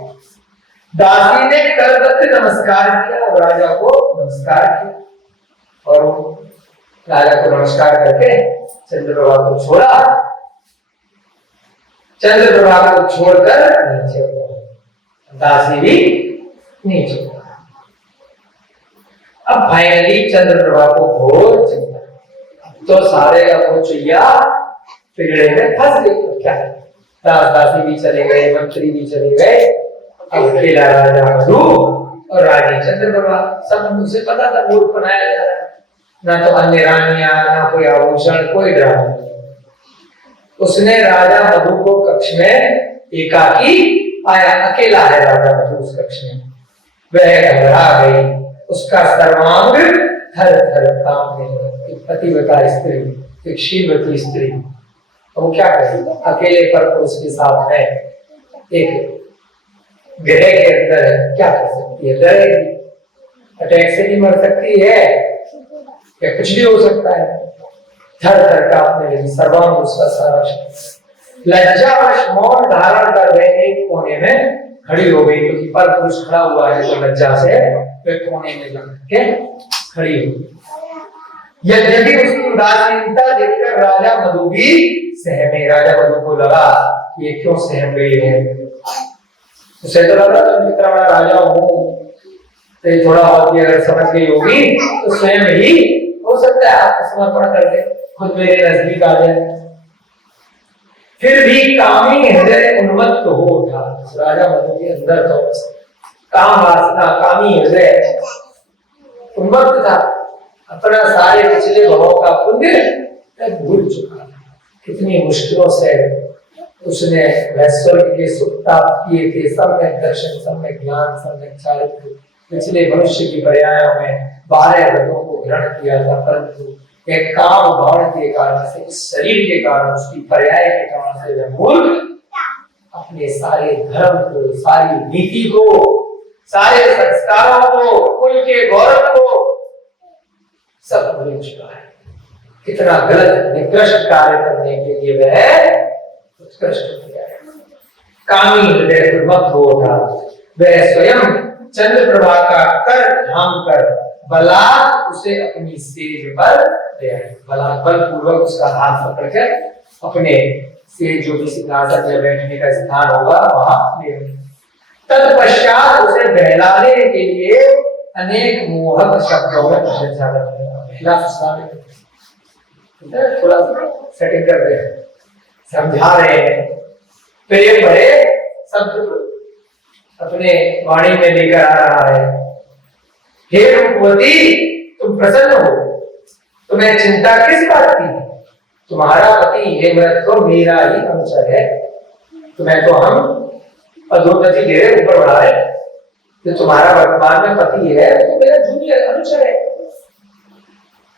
दासी ने करदत्त नमस्कार किया और राजा को नमस्कार किया, और राजा को नमस्कार करके चंद्रप्रभा को छोड़ा। चंद्रप्रभा को छोड़कर नीचे उतरा, दासी भी नीचे उतरा। अब फाइनली चंद्रप्रभा को घोर चिंता, अब तो सारे अपोचैया पिघड़े में फंस गए। क्या दास दासी भी चले गए, मंत्री भी चले गए, अब अकेला राजा मधु और रानी चंद्रप्रभा। सब मुझे पता था मूर्ख बनाया जा रहा है, ना तो अन्य रानियां, ना कोई आभूषण, कोई ड्रामा। उसने राजा मधु को कक्ष में एकाकी आया, अकेला है राजा मधु उस कक्ष में। वह घबरा गई, उसका सर्वांग थर थर कांपने लगा। एक पतिव्रता स्त्री, एक शीलवती स्त्री, वो क्या करेगी अकेले पर पुरुष के साथ में एक ग्रह के अंदर, क्या कर सकती है। डरेगी, अटैक से नहीं मर सकती है, या कुछ भी हो सकता है। थर थर कांपने लगी, सर्वांग उसका सारा लज्जावश मौन धारण कर रहे एक कोने में खड़ी हो गई, क्योंकि पर पुरुष खड़ा हुआ है तो लज्जा से वे कोने में जाके खड़ी हो गई। यद्यपि उसकी उदासीनता देखकर राजा मधु भी सहमे। राजा मधु को लगा ये क्यों सहम गई है। उसे तो लगा तो इतना बड़ा राजा हूं, तो थोड़ा और भी अगर समझ गई होगी तो स्वयं ही हो सकता है आत्मसमर्पण करके खुद मेरे नजदीक आ जाए। फिर भी कामी हृदय उन्मत्त हो उठा। राजा मधु के अंदर तो काम वासना, कामी हृदय उन्मत्त था। अपना सारे पिछले भावों का पुण्य भूल चुका था। कितनी मुश्किलों से उसने वह स्वर्ग के सुख प्राप्त किए थे, सम्यक दर्शन, सम्यक ज्ञान, सम्यक चारित्र। पिछले मनुष्य की पर्यायों में 12 व्रतों को ग्रहण किया था, परंतु एक काम भाव के कारण से, इस शरीर के कारण, उसकी पर्याय के कारण से वह मूर्ख अपने सारे धर्म को, सारी नीति को, सारे संस्कारों को, कुल के गौरव को सब भूल चुका है। कितना गलत निकृष्ट कार्य करने के लिए वह उत्कृष्ट किया है। कामी हृदय मत हो उठा। वह स्वयं चंद्रप्रभा का कर थाम कर बलात् उसे अपनी सेज पर ले आए। बलात् बलपूर्वक उसका हाथ पकड़ कर अपने सेज, जो भी सिंहासन में बैठने का स्थान होगा, वहां ले आए। तत्पश्चात उसे बहलाने के लिए अनेक मोहक शब्दों में प्रशंसा करते हैं। थोड़ा सेटिंग कर रहे हैं, समझा रहे हैं, प्रेम भरे शब्द अपने वाणी में लेकर आ रहा है। हे रूपवती, तुम प्रसन्न हो, तुम्हें चिंता किस बात की। तुम्हारा पति हेमरथ तो मेरा ही अनुचर है। तुम्हें तो हम पदोन्नति दे रहे, ऊपर बढ़ा रहे। तो तुम्हारा वर्तमान में पति है तो मेरा जूनियर अनुचर है।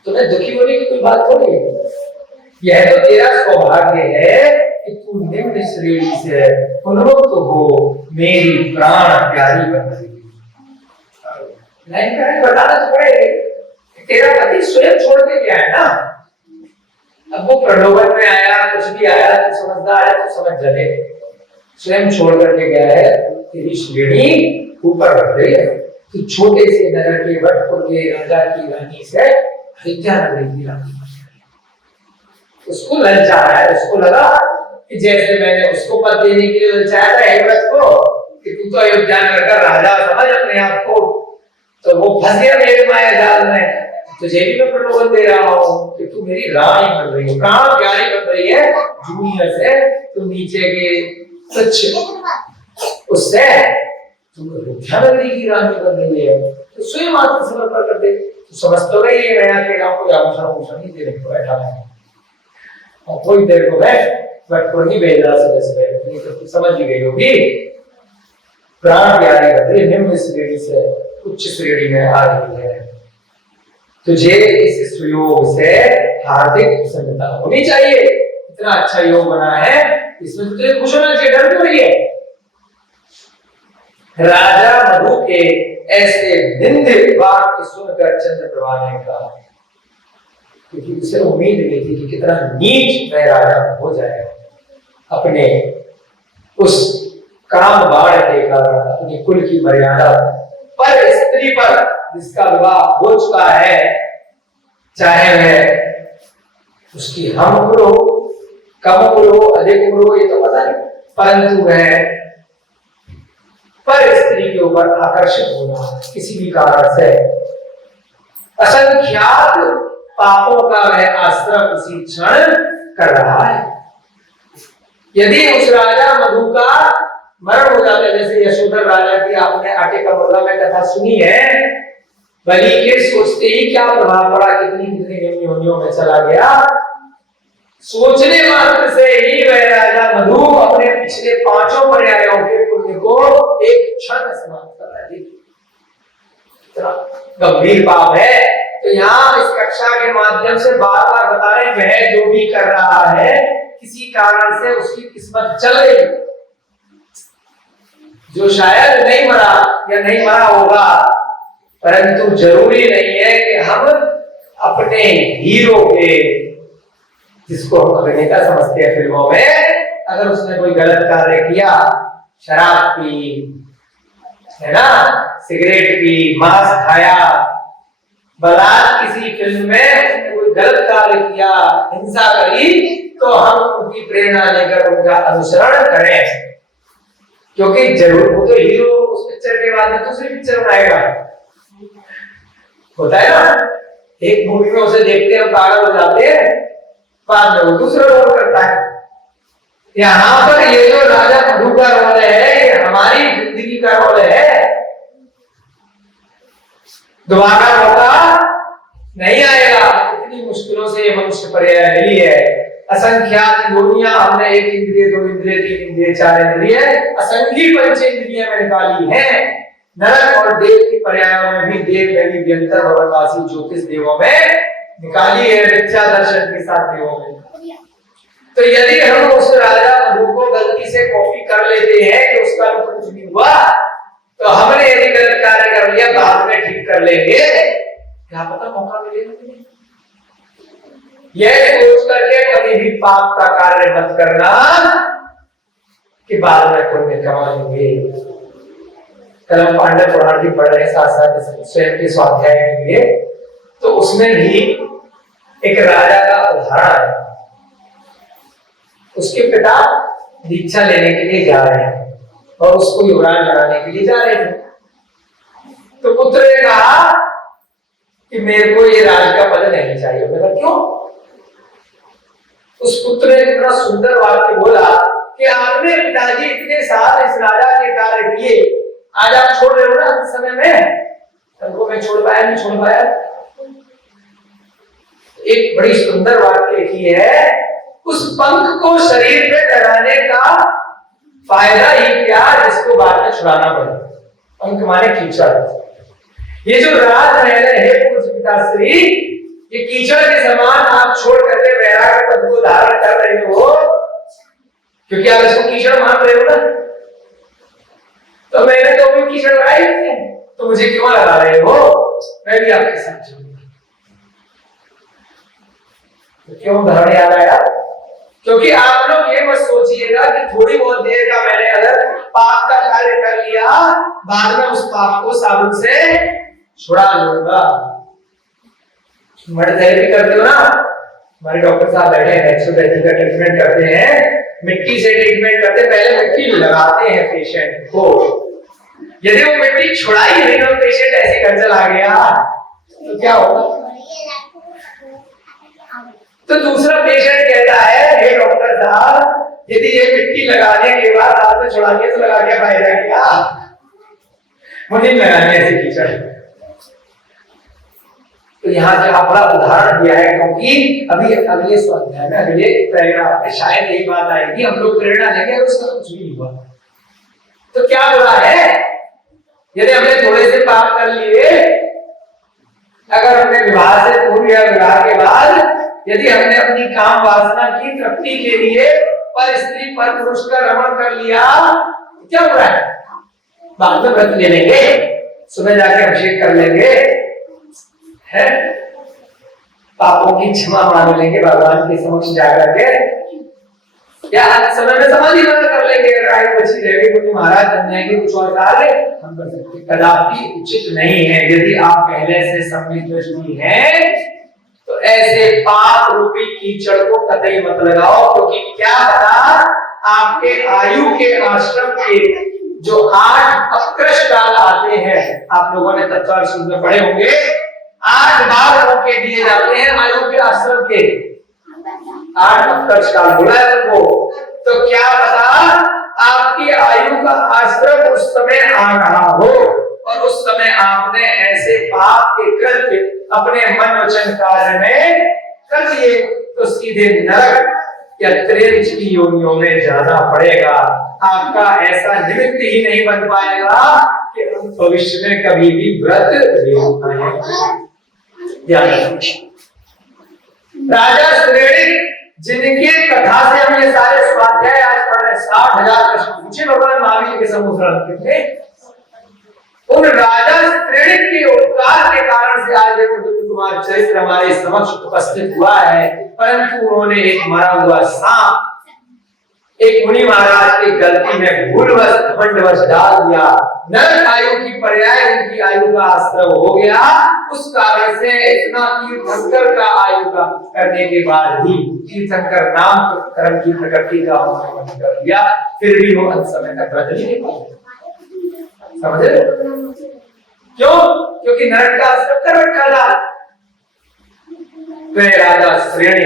तुम्हें दुखी होने की कोई बात थोड़ी है। यह तो तेरा सौभाग्य है कि तू निम्न श्रेणी से उन्मुक्त हो मेरी प्राण प्यारी बन गई। नहीं बताना तो पड़ेगा, तेरा पति स्वयं छोड़ के गया है ना। अब वो प्रलोभन में आया, कुछ भी आया, तू समझदार है, तू समझ जाए। स्वयं छोड़ करके गया है, तेरी श्रेणी ऊपर बढ़ रही है। तू छोटे से नगर के भटपुर के राजा की रानी से अयोध्या नगरी की रानी बन गई। उसको ललचा है, उसको लगा कि जैसे मैंने उसको पद देने के लिए ललचाया था हेमंत को कि तू तो अयोध्या नगर का राजा समझ अपने आप को, तो वो फंस गया मेरे माया जाल में। तुझे भी मैं प्रलोभन दे रहा हूँ कि तू मेरी रानी बन रही है, प्राण प्यारी बन रही है, जूनियर से तू नीचे के तुच्छ उससे तू अयोध्या नगरी की रानी बन रही है। तो स्वयं आत्मसमर्पण कर दे। तू समझ तो गई है मैं अकेला कोई आभूषण नहीं देने को बैठा है, और कोई देर को मैं भटपुर नहीं भेज रहा सुबह, तो तू समझ ही गई होगी। प्राण प्यारी बन रही, निम्न श्रेणी से उच्च श्रेणी में आ रही है। तुझे इस सुयोग से हार्दिक प्रसन्नता होनी चाहिए। इतना अच्छा योग बना है, इसमें तुझे खुश होना चाहिए, डर क्यों रही है? राजा मधु के ऐसे निंद वाक्य सुनकर चंद्रप्रभा ने कहा, क्योंकि उसे उम्मीद नहीं थी कि कितना नीच वह राजा हो जाएगा अपने उस काम बाढ़ के कारण, अपनी कुल की मर्यादा पर स्त्री पर जिसका विवाह हो चुका है, चाहे वह उसकी हम कुल हो, कम कुल हो, अधिक कुल हो, ये तो पता नहीं, परंतु वह पर स्त्री के ऊपर आकर्षित होना किसी भी कारण से असंख्यात पापों का वह आश्रम उसी क्षण कर रहा है। यदि उस राजा मधु का मरण हो जाता है, जैसे यशोधर राजा की आपने आटे का मुर्गा में कथा सुनी है, बलि के सोचते ही क्या प्रभाव पड़ा, कितनी कितनी योनियों में चला गया। सोचने मात्र से ही वह राजा मधु अपने पिछले 5 पर्यायों के पुण्य को एक क्षण समाप्त कर दी। इतना गंभीर पाप है। तो यहाँ इस कक्षा के माध्यम से बार बार बता रहे, वह जो भी कर रहा है किसी कारण से उसकी किस्मत चल गई, जो शायद नहीं मरा या नहीं मरा होगा, परंतु जरूरी नहीं है कि हम अपने हीरो के, जिसको हम अभिनेता समझते हैं फिल्मों में, अगर उसने कोई गलत कार्य किया, शराब पी, है ना, सिगरेट पी, मांस खाया, बलात् किसी फिल्म में उसने कोई गलत कार्य किया, हिंसा करी, तो हम उनकी प्रेरणा लेकर उनका अनुसरण करें, क्योंकि जरूर वो तो हीरो उस पिक्चर के बाद में दूसरी पिक्चर बनाएगा। होता है ना, एक मूवी में उसे देखते हम पागल हो जाते हैं, बाद में वो दूसरा रोल करता है। यहाँ पर ये जो राजा मधु का रोल है, ये हमारी जिंदगी का रोल है। दोबारा मौका नहीं आएगा। इतनी मुश्किलों से ये मनुष्य पर्याय मिली है। असंख्यात योनियां हमने 1 इंद्रिय, 2 इंद्रिय, 3 इंद्रिय, 4 इंद्रिय, असंख्य पंचेंद्रिय में निकाली है। नरक और देव की पर्यायों में भी देव में भी व्यंतर भवनवासी ज्योतिष देवों में निकाली है, मिथ्या दर्शन के साथ देवों में। तो यदि हम उस राजा मधु को गलती से कॉपी कर लेते हैं कि उसका तो कुछ नहीं हुआ, तो हमने यदि गलत कार्य कर लिया बाद में ठीक कर लेंगे, क्या पता मौका मिलेगा कि नहीं। यह सोच करके कभी भी पाप का कार्य मत करना कि बाद में पुण्य कमा लेंगे। कल हम पांडव पुराण भी पढ़ रहे हैं साथ साथ स्वयं के स्वाध्याय के लिए, तो उसमें भी एक राजा का उदाहरण है। उसके पिता दीक्षा लेने के लिए जा रहे हैं और उसको युवराज बनाने के लिए जा रहे थे। तो पुत्र ने कहा कि मेरे को ये राज का पद नहीं चाहिए। मैंने क्यों? उस पुत्र ने इतना सुंदर वाक्य बोला कि आपने पिताजी इतने साल इस राजा के कार्य किए, आज आप छोड़ रहे हो ना उस समय में, उनको मैं छोड़ पाया नहीं छोड़ पाया। एक बड़ी सुंदर वाक्य लिखी है, उस पंख को शरीर पे लगाने का फायदा ही क्या जिसको बाद में छुड़ाना पड़े। पंख माने कीचड़। ये जो राजमहल है पूज्य पिताश्री, ये कीचड़ के समान आप छोड़ करके वैराग्य पद को धारण कर रहे हो, क्योंकि आप इसको कीचड़ मान रहे हो ना। तो मैंने तो कोई कीचड़ लगाई नहीं है, तो मुझे क्यों लगा रहे हो? मैं भी आपके साथ चलूंगा। तो क्यों उदाहरण याद आया? क्योंकि आप लोग ये मत सोचिएगा कि थोड़ी बहुत देर का मैंने अगर पाप का कार्य कर लिया, बाद में उस पाप को साबुन से छुड़ा लूंगा। मर्द थेरेपी करते हो ना, हमारे डॉक्टर साहब बैठे हैं, एक्सोथेरेपी का ट्रीटमेंट करते हैं, मिट्टी से ट्रीटमेंट करते हैं। पहले मिट्टी लगाते हैं पेशेंट को, यदि वो मिट्टी छुड़ाई नहीं और पेशेंट ऐसे घर चला गया तो क्या होगा? तो दूसरा पेशेंट कहता है, हे डॉक्टर साहब, यदि ये मिट्टी लगाने के बाद आपने छुड़ा दिया तो लगा क्या फायदा क्या? मुझे लगानी ऐसी कीचड़। तो यहाँ से आप बड़ा उदाहरण दिया है, क्योंकि अभी अगले स्वाध्याय में, अगले पैराग्राफ में शायद यही बात आएगी, हम लोग प्रेरणा लेंगे उसका कुछ भी नहीं हुआ तो क्या बुरा है? यदि हमने थोड़े से पाप कर लिए, अगर हमने विवाह से पूर्व या विवाह के बाद यदि हमने अपनी काम वासना की तृप्ति के लिए पर स्त्री पर पुरुष का रमण कर लिया, क्या बुरा है? बाद में व्रत ले लेंगे, सुबह जाके अभिषेक कर लेंगे, है पापों की क्षमा मांग लेंगे भगवान के समक्ष जाकर के, या समय में समाधि बंद कर लेंगे। अगर आयु बची रहेगी, क्योंकि महाराज बन जाएंगे, कुछ और कार्य हम कर सकते, कदापि उचित नहीं है। यदि आप पहले से संबित दृष्टि हैं तो ऐसे पाप रूपी कीचड़ को कतई मत लगाओ, क्योंकि क्या पता आपके आयु के आश्रम के जो 8 अपकृष्ट काल आते हैं, आप लोगों ने तत्व सूत्र में पढ़े होंगे, 8 बार मौके दिए जाते हैं आयु के आश्रम के, 8 अपकृष्ट काल बोला है उनको। तो क्या पता आपकी आयु का आश्रम उस समय आ रहा हो और उस समय आपने ऐसे पाप के कृत्य अपने मन वचन कार्य में कर दिए, तो सीधे नरक या त्रेंच की योनियों में जाना पड़ेगा। आपका ऐसा निमित्त ही नहीं बन पाएगा कि हम भविष्य में कभी भी व्रत ले पाएंगे। राजा श्रेणी जिनके कथा से हम ये सारे स्वाध्याय आज पढ़ रहे, 60,000 प्रश्न पूछे भगवान महावीर के समुद्र में, उन राजा श्रेणी के उपकार के कारण से आज कुमार चरित्र हमारे समक्ष उपस्थित हुआ है। परंतु उन्होंने एक मरा हुआ सांप, एक मुनि महाराज की गलती में भूलवश घमंडवश डाल दिया, नरक आयु की पर्याय उनकी आयु का आश्रय हो गया। उस कारण से इतना तीर्थंकर का आयु का करने के बाद भी तीर्थंकर नाम कर्म की प्रकृति का उन्होंने कर दिया, फिर भी वो अंत समय तक व्रत नहीं पाए। समझे? क्यों? क्योंकि नरक का आश्रय कर रखा था। वे राजा श्रेणी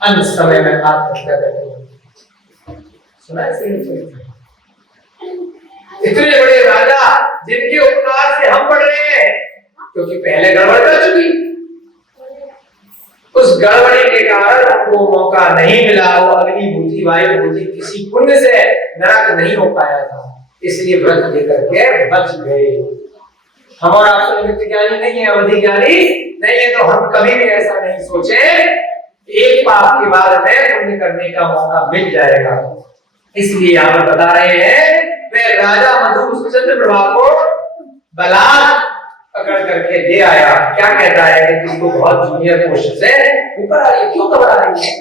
अंत समय में आत्महत्या कर दी। सुना है श्रेणी? इतने बड़े राजा जिनके उपकार से हम पढ़ रहे हैं, क्योंकि पहले गड़बड़ कर चुकी, उस गड़बड़ी के कारण हमको मौका नहीं मिला, वो अग्निभूति वायुभूति किसी पुण्य से नरक नहीं हो पाया था, इसलिए व्रत लेकर के बच गए। हम और आप तो नित्य ज्ञानी नहीं है, अवधि ज्ञानी नहीं है, तो हम कभी भी ऐसा नहीं सोचे एक पाप के बाद में पुण्य करने का मौका मिल जाएगा। इसलिए यहाँ पर बता रहे हैं, वे राजा मधुसूदन प्रभा को बलात् पकड़ करके ले आया। क्या कहता है कि तुमको बहुत जूनियर पोस्ट से ऊपर आ रही है, क्यों घबरा रही है?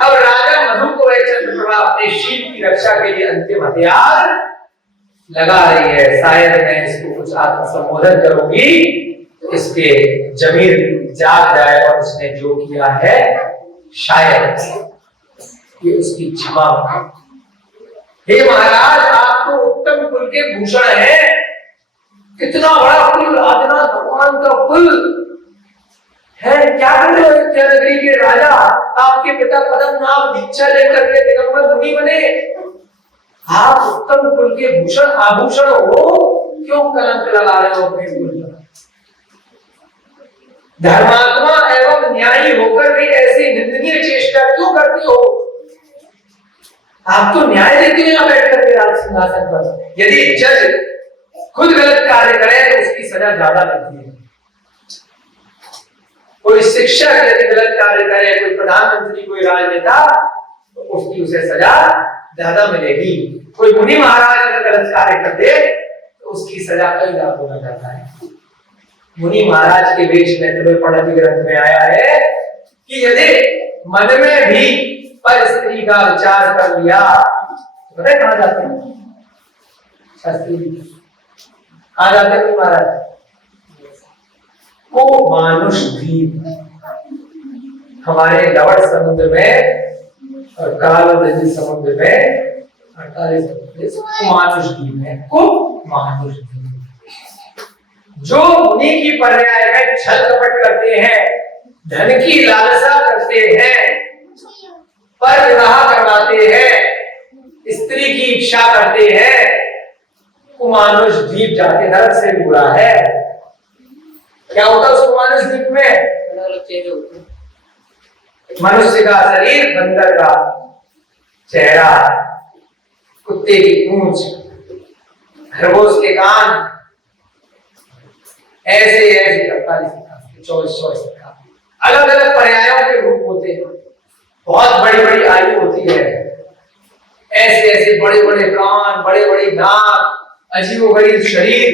अब राजा मधु को चंद्रप्रभा अपने शील की रक्षा के लिए अंतिम हथियार लगा रही है। शायद मैं इसको कुछ आत्मसंबोधन करूंगी तो इसके जमीर जाग जाए और उसने जो किया है शायद ये उसकी क्षमा। हे महाराज, आप तो उत्तम कुल के भूषण हैं, कितना बड़ा कुल, आदिनाथ भगवान का कुल है, क्या कर रहे हो अयोध्या नगरी के राजा? आपके पिता पद्मनाभ दीक्षा लेकर के दिगंबर मुनि बने, आप उत्तम कुल के भूषण आभूषण हो, क्यों कलंक लगा रहे हो अपने कुल पर? धर्मात्मा एवं न्यायी होकर भी ऐसी निंदनीय चेष्टा क्यों करती हो? आप तो न्याय देते हैं बैठ करके राज सिंहासन पर। यदि जज खुद गलत कार्य करे तो उसकी सजा ज्यादा मिलती है। कोई शिक्षक यदि गलत कार्य करे, कोई प्रधानमंत्री, कोई राजनेता, तो उसकी उसे सजा ज्यादा मिलेगी। कोई मुनि महाराज अगर गलत कार्य कर दे तो उसकी सजा कई लाख होना जाता है। मुनि महाराज के वेश में तुम्हें पढ़ने ग्रंथ में आया है कि यदि मन में भी पर स्त्री का विचार कर लिया, पता है कहां जाते हैं शास्त्री जी? कहां जाते हैं महाराज? को मानुष द्वीप, हमारे लवण समुद्र में और काल नदी समुद्र में 48 मानुष द्वीप है। को मानुष द्वीप जो मुनि की पर्याय में छल कपट करते हैं, धन की लालसा करते हैं, पर विवाह करवाते हैं, स्त्री की इच्छा करते हैं, कुमानुष द्वीप जाके नरक से भी बुरा है। क्या होता है उस कुमानुष द्वीप में? अलग-अलग चेहरे होते हैं। मनुष्य का शरीर, बंदर का चेहरा, कुत्ते की पूंछ, खरगोश के कान, ऐसे ऐसे 24 अलग अलग पर्यायों के रूप होते हैं। बहुत बड़ी बड़ी आयु होती है, ऐसे ऐसे बड़े बड़े कान, बड़े बड़े नाक, अजीबोगरीब शरीर,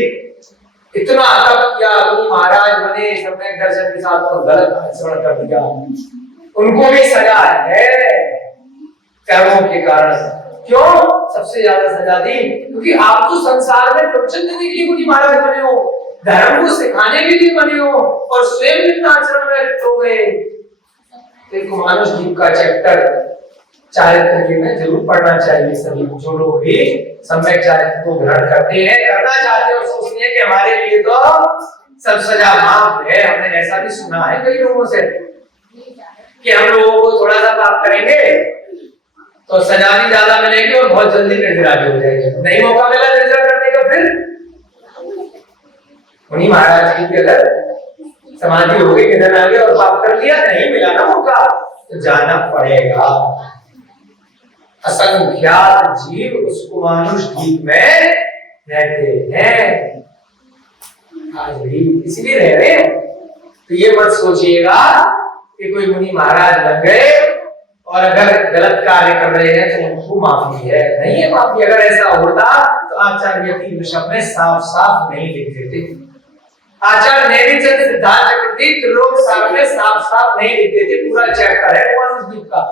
इतना तप किया, गुरु महाराज बने, सम्यक दर्शन के साथ और गलत आचरण कर दिया, उनको भी सजा है कर्मों के कारण। क्यों सबसे ज्यादा सजा दी? क्योंकि आप तो संसार में प्रवचन देने के लिए गुरु महाराज बने हो, धर्म को सिखाने के लिए बने हो, और स्वयं इतना आचरण में लिप्त हो गए। तो मानुष द्वीप का चैप्टर चारित्र में जरूर पढ़ना चाहिए सभी जो लोग भी सम्यक चारित्र को ग्रहण करते हैं, करना चाहते हैं और सोचते हैं कि हमारे लिए तो सब सजा माफ है। हमने ऐसा भी सुना है कई लोगों से कि हम लोगों को थोड़ा सा पाप करेंगे तो सजा भी ज्यादा मिलेगी और बहुत जल्दी निर्जरा भी हो जाएगी। नहीं मौका मिला निर्जरा करने का, फिर उन्हीं महाराज जी की अगर समाधि हो गई, निधन आ गया और पाप कर लिया, नहीं मिला ना मौका तो जाना पड़ेगा। असंख्यात जीव उस कुमानुष द्वीप में रहते हैं, आज भी इसलिए रह रहे हैं। तो ये मत सोचिएगा कि कोई मुनि महाराज बन गए और अगर गलत कार्य कर रहे हैं तो उनको माफी है, नहीं है माफी। अगर ऐसा होता तो आचार्य की ऋषभ में साफ साफ नहीं लिख देते। आचार्य नेमिचंद सिद्धार्थ चक्रवर्ती त्रिलोक सागर में साफ साफ नहीं लिख देते। पूरा चैप्टर है कुमानुष द्वीप का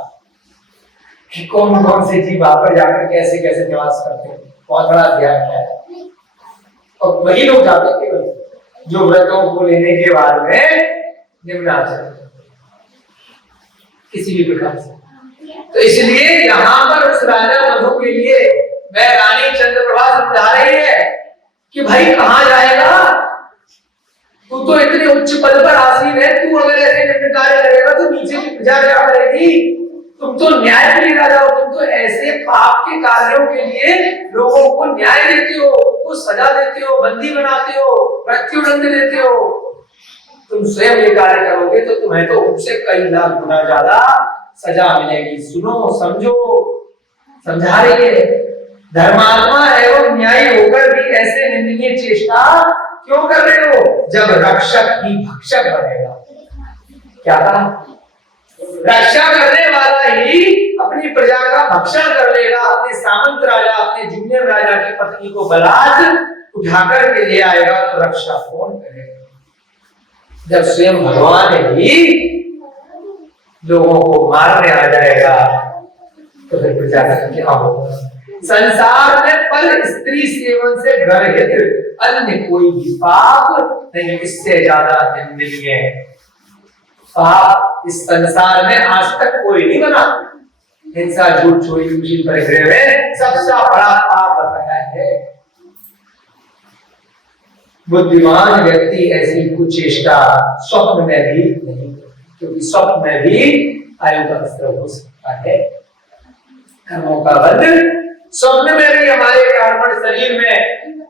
कि कौन कौन से जीव वहां पर जाकर कैसे कैसे निवास करते हैं, बहुत बड़ा अध्याय है। और वही लोग जाते हैं केवल जो व्रतों को लेने के बाद में निम्नाचरण किसी भी प्रकार से। तो इसलिए यहाँ पर उस राजा मधु के लिए वह रानी चंद्रप्रभा समझा रही है कि भाई कहाँ जाएगा, तू तो इतने उच्च पद पर आसीन है, तू अगर ऐसे निम्न कार्य करेगा तो नीचे की प्रजा क्या करेगी? तुम तो न्याय के लिए राजा हो, तुम तो ऐसे पाप के कार्यों के लिए लोगों को न्याय देते हो, उनको सजा देते हो, बंदी बनाते हो, मृत्युदंड देते हो। तुम स्वयं ये कार्य करोगे तो तुम्हें तो उससे कई लाख गुना ज्यादा सजा मिलेगी। सुनो समझो, समझा रही है। धर्मात्मा एवं न्यायी होकर भी ऐसे निंदनीय चेष्टा क्यों कर रहे हो? जब रक्षक ही भक्षक बनेगा। क्या कहा? रक्षा करने वाला ही अपनी प्रजा का भक्षण कर लेगा। अपने सामंत राजा, अपने जूनियर राजा की पत्नी को बलात् उठाकर के ले आएगा तो रक्षा कौन करेगा? जब स्वयं भगवान ही लोगों को मारने आ जाएगा तो फिर प्रजा का क्या होगा? संसार में पर स्त्री सेवन से गर्हित अन्य कोई भी पाप नहीं, इससे ज्यादा निंदनीय पाप इस संसार में आज तक कोई नहीं बना। हिंसा, झूठ, चोरी, कुशील, परिग्रह में सबसे बड़ा पाप बताया है। बुद्धिमान व्यक्ति ऐसी कुचेष्टा स्वप्न में भी नहीं, क्योंकि स्वप्न में भी आयु का अस्त्र हो सकता है, कर्मों का बंध। स्वप्न में भी हमारे कार्बन शरीर में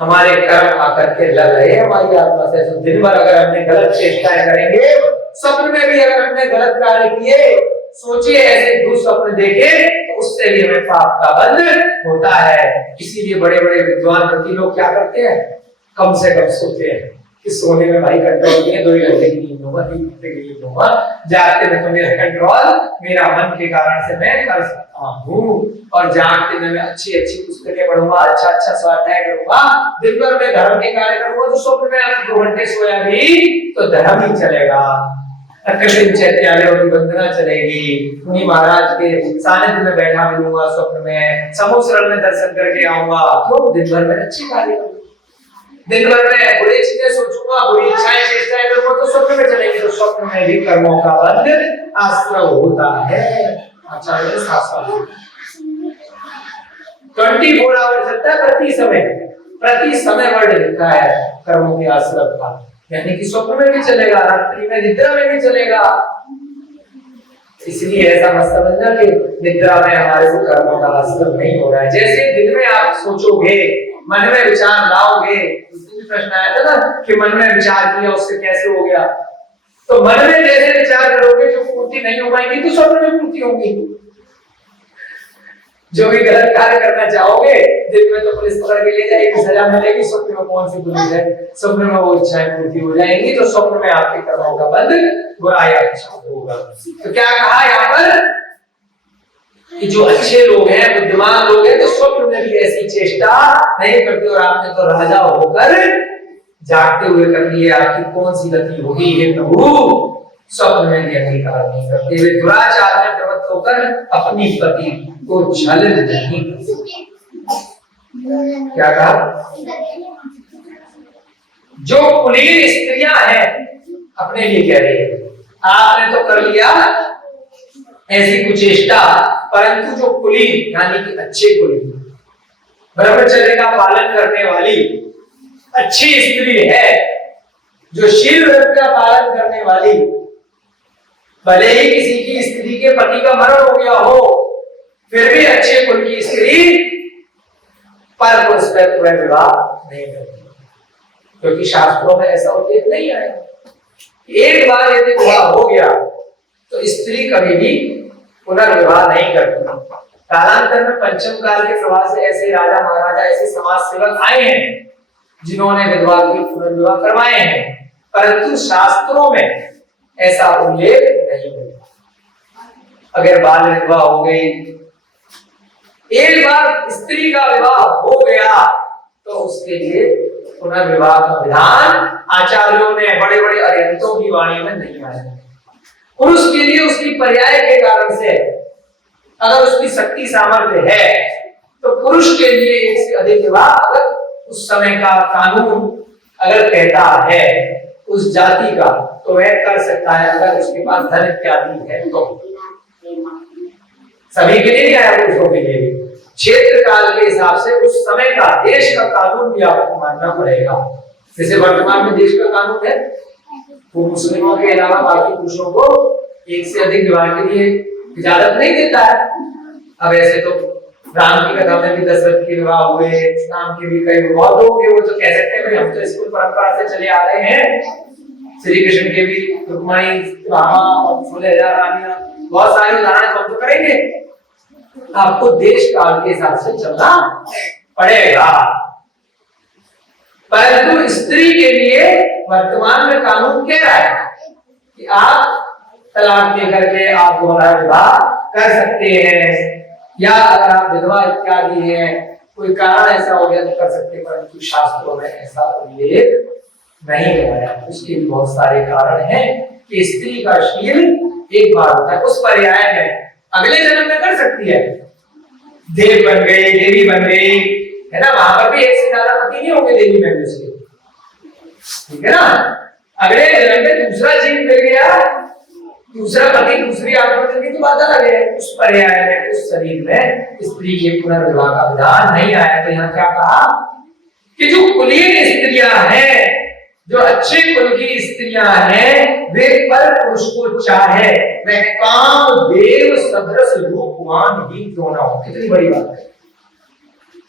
हमारे कर्म आकर के लग रहे हैं हमारी आत्मा से। तो दिन भर अगर हमने गलत चेष्टाएं करेंगे, स्वप्न में भी अगर हमने गलत कार्य किए, सोचे ऐसे दुस्वप्न देखे, तो उससे भी हमें पाप का बंध होता है। इसीलिए बड़े बड़े विद्वान व्यक्ति लोग क्या करते हैं? कम से कम सोते हैं कि सोने में भाई कंट्रोल नहीं है, 2 घंटे की नींद होगा, 3 घंटे की नींद होगा, जागते में तो मेरा कंट्रोल मेरा मन के कारण से मैं कर सकता हूँ, और जागते में मैं अच्छी अच्छी पुस्तकें पढ़ूंगा, अच्छा अच्छा स्वाध्याय करूंगा, दिन भर में धर्म के कार्य करूंगा। तो स्वप्न में अगर 2 घंटे सोया भी तो धर्म ही चलेगा। कृष्ण चैत्यालयों की वंदना चलेगी, उन्हीं महाराज के सानिध्य में बैठा मिलूंगा स्वप्न में, समुद्र में दर्शन करके आऊंगा। तो दिन भर में अच्छी कार्य करूंगा, दिन भर में बुरी चीजें सोचूंगा, बुरी इच्छाएं चेष्टाएं करूंगा, तो स्वप्न में चलेंगे। तो स्वप्न में भी कर्मों का बंध आश्रय होता है। आचार्य शास्त्र 24 आवर चलता है, प्रति समय वर्ड लिखा है कर्मों के आश्रय का, यानी कि स्वप्न में भी चलेगा, रात्रि में निद्रा में भी चलेगा। इसलिए ऐसा मत समझना कि निद्रा में हमारे को कर्मों का आश्रय नहीं हो रहा है। जैसे दिन में आप सोचोगे, मन में विचार लाओगे, प्रश्न आया था ना कि मन में विचार किया उससे कैसे हो गया, तो मन में जैसे विचार करोगे जो पूर्ति नहीं हो पाएंगी तो स्वप्न में पूर्ति होगी। जो भी गलत कार्य करना चाहोगे दिन में तो पुलिस पकड़ के ले जाएगी, सजा मिलेगी, स्वप्न में कौन सी पुलिस है, स्वप्न में वो इच्छाएं पूर्ति हो जाएंगी। तो स्वप्न में आपके कर्मों का बंध बुराई अच्छा होगा। तो क्या कहा यहाँ पर कि जो अच्छे लोग हैं, बुद्धिमान लोग हैं, तो स्वप्न में भी ऐसी चेष्टा नहीं करते। और आपने तो राजा होकर जागते हुए कर लिया, आपकी कौन सी गति होगी हे प्रभु। स्वप्न में भी अंगीकार नहीं करते हुए दुराचार में प्रवृत्त होकर अपनी पति को छल नहीं करते। क्या कहा? जो कुलीन स्त्रियां हैं अपने लिए कह रही है, आपने तो कर लिया ऐसी कुचेष्टा, परंतु जो कुलीन यानी कि अच्छे कुलीन, ब्रह्मचर्य का पालन करने वाली अच्छी स्त्री है, जो शील व्रत का पालन करने वाली, भले ही किसी की स्त्री के पति का मरण हो गया हो, फिर भी अच्छे कुल की स्त्री पर पुरुष पर विवाह नहीं करती, क्योंकि शास्त्रों में ऐसा उल्लेख नहीं आया। एक बार यदि विवाह हो गया तो स्त्री कभी भी पुनर्विवाह नहीं करती। कालांतर में पंचम काल के प्रभाव से ऐसे राजा महाराजा, ऐसे समाज सेवक आए हैं जिन्होंने विधवा के पुनर्विवाह करवाए हैं, परंतु शास्त्रों में ऐसा उल्लेख नहीं है। अगर बाल विधवा हो गई, एक बार स्त्री का विवाह हो गया, तो उसके लिए पुनर्विवाह का विधान आचार्यों ने, बड़े बड़े अरिहंतों की वाणी में नहीं आया। पुरुष के लिए उसकी पर्याय के कारण से, अगर उसकी शक्ति सामर्थ्य है तो पुरुष के लिए एक से अधिक विवाह अगर उस समय का कानून अगर कहता है उस जाति का, तो वह कर सकता है, अगर उसके पास धन इत्यादि है तो। सभी के लिए नहीं आया, पुरुषों के लिए भी। क्षेत्र काल के हिसाब से उस समय का देश का कानून भी आपको मानना पड़ेगा। जैसे वर्तमान में देश का कानून है, वो मुस्लिमों के अलावा बाकी पुरुषों को एक से अधिक विवाह के लिए इजाजत नहीं देता है। अब ऐसे तो राम की कथा में भी दशरथ के विवाह हुए, राम के भी कई बहुत लोग थे, वो तो कह सकते हैं हम तो स्कूल परंपरा से चले आ रहे हैं। श्री कृष्ण के भी रुक्मणी, रामा और फुलेरा रानियां, बहुत सारे उदाहरण हम तो करेंगे। आपको देश काल के हिसाब से चलना पड़ेगा। परंतु स्त्री के लिए वर्तमान में कानून कह रहा है कि आप तलाक दे करके आप दोबारा विवाह कर सकते हैं, या अगर आप विधवा इत्यादि हैं, कोई कारण ऐसा हो गया तो कर सकते हैं, परंतु शास्त्रों में ऐसा उल्लेख नहीं है। उसके भी बहुत सारे कारण हैं कि स्त्री का शील एक बार होता है, उस पर्याय में अगले जन्म में कर सकती है, देव बन गई, देवी बन गई, है ना। वहां पर भी एक से ज्यादा पति नहीं होंगे देवी में उसके, ठीक है ना। अगले जन्म में दूसरा जीव मिल गया, दूसरा पति, दूसरी आत्मा मिल गई, तो बात अलग है। उस पर्याय में, उस शरीर में स्त्री के पुनर्विवाह का विधान नहीं आया। तो यहाँ क्या कहा कि जो कुलीन स्त्रियां हैं, जो अच्छे कुल की स्त्रियां हैं, वे पर पुरुष को चाहे, वह कामदेव सदृश रूपवान ही क्यों ना हो। कितनी बड़ी बात है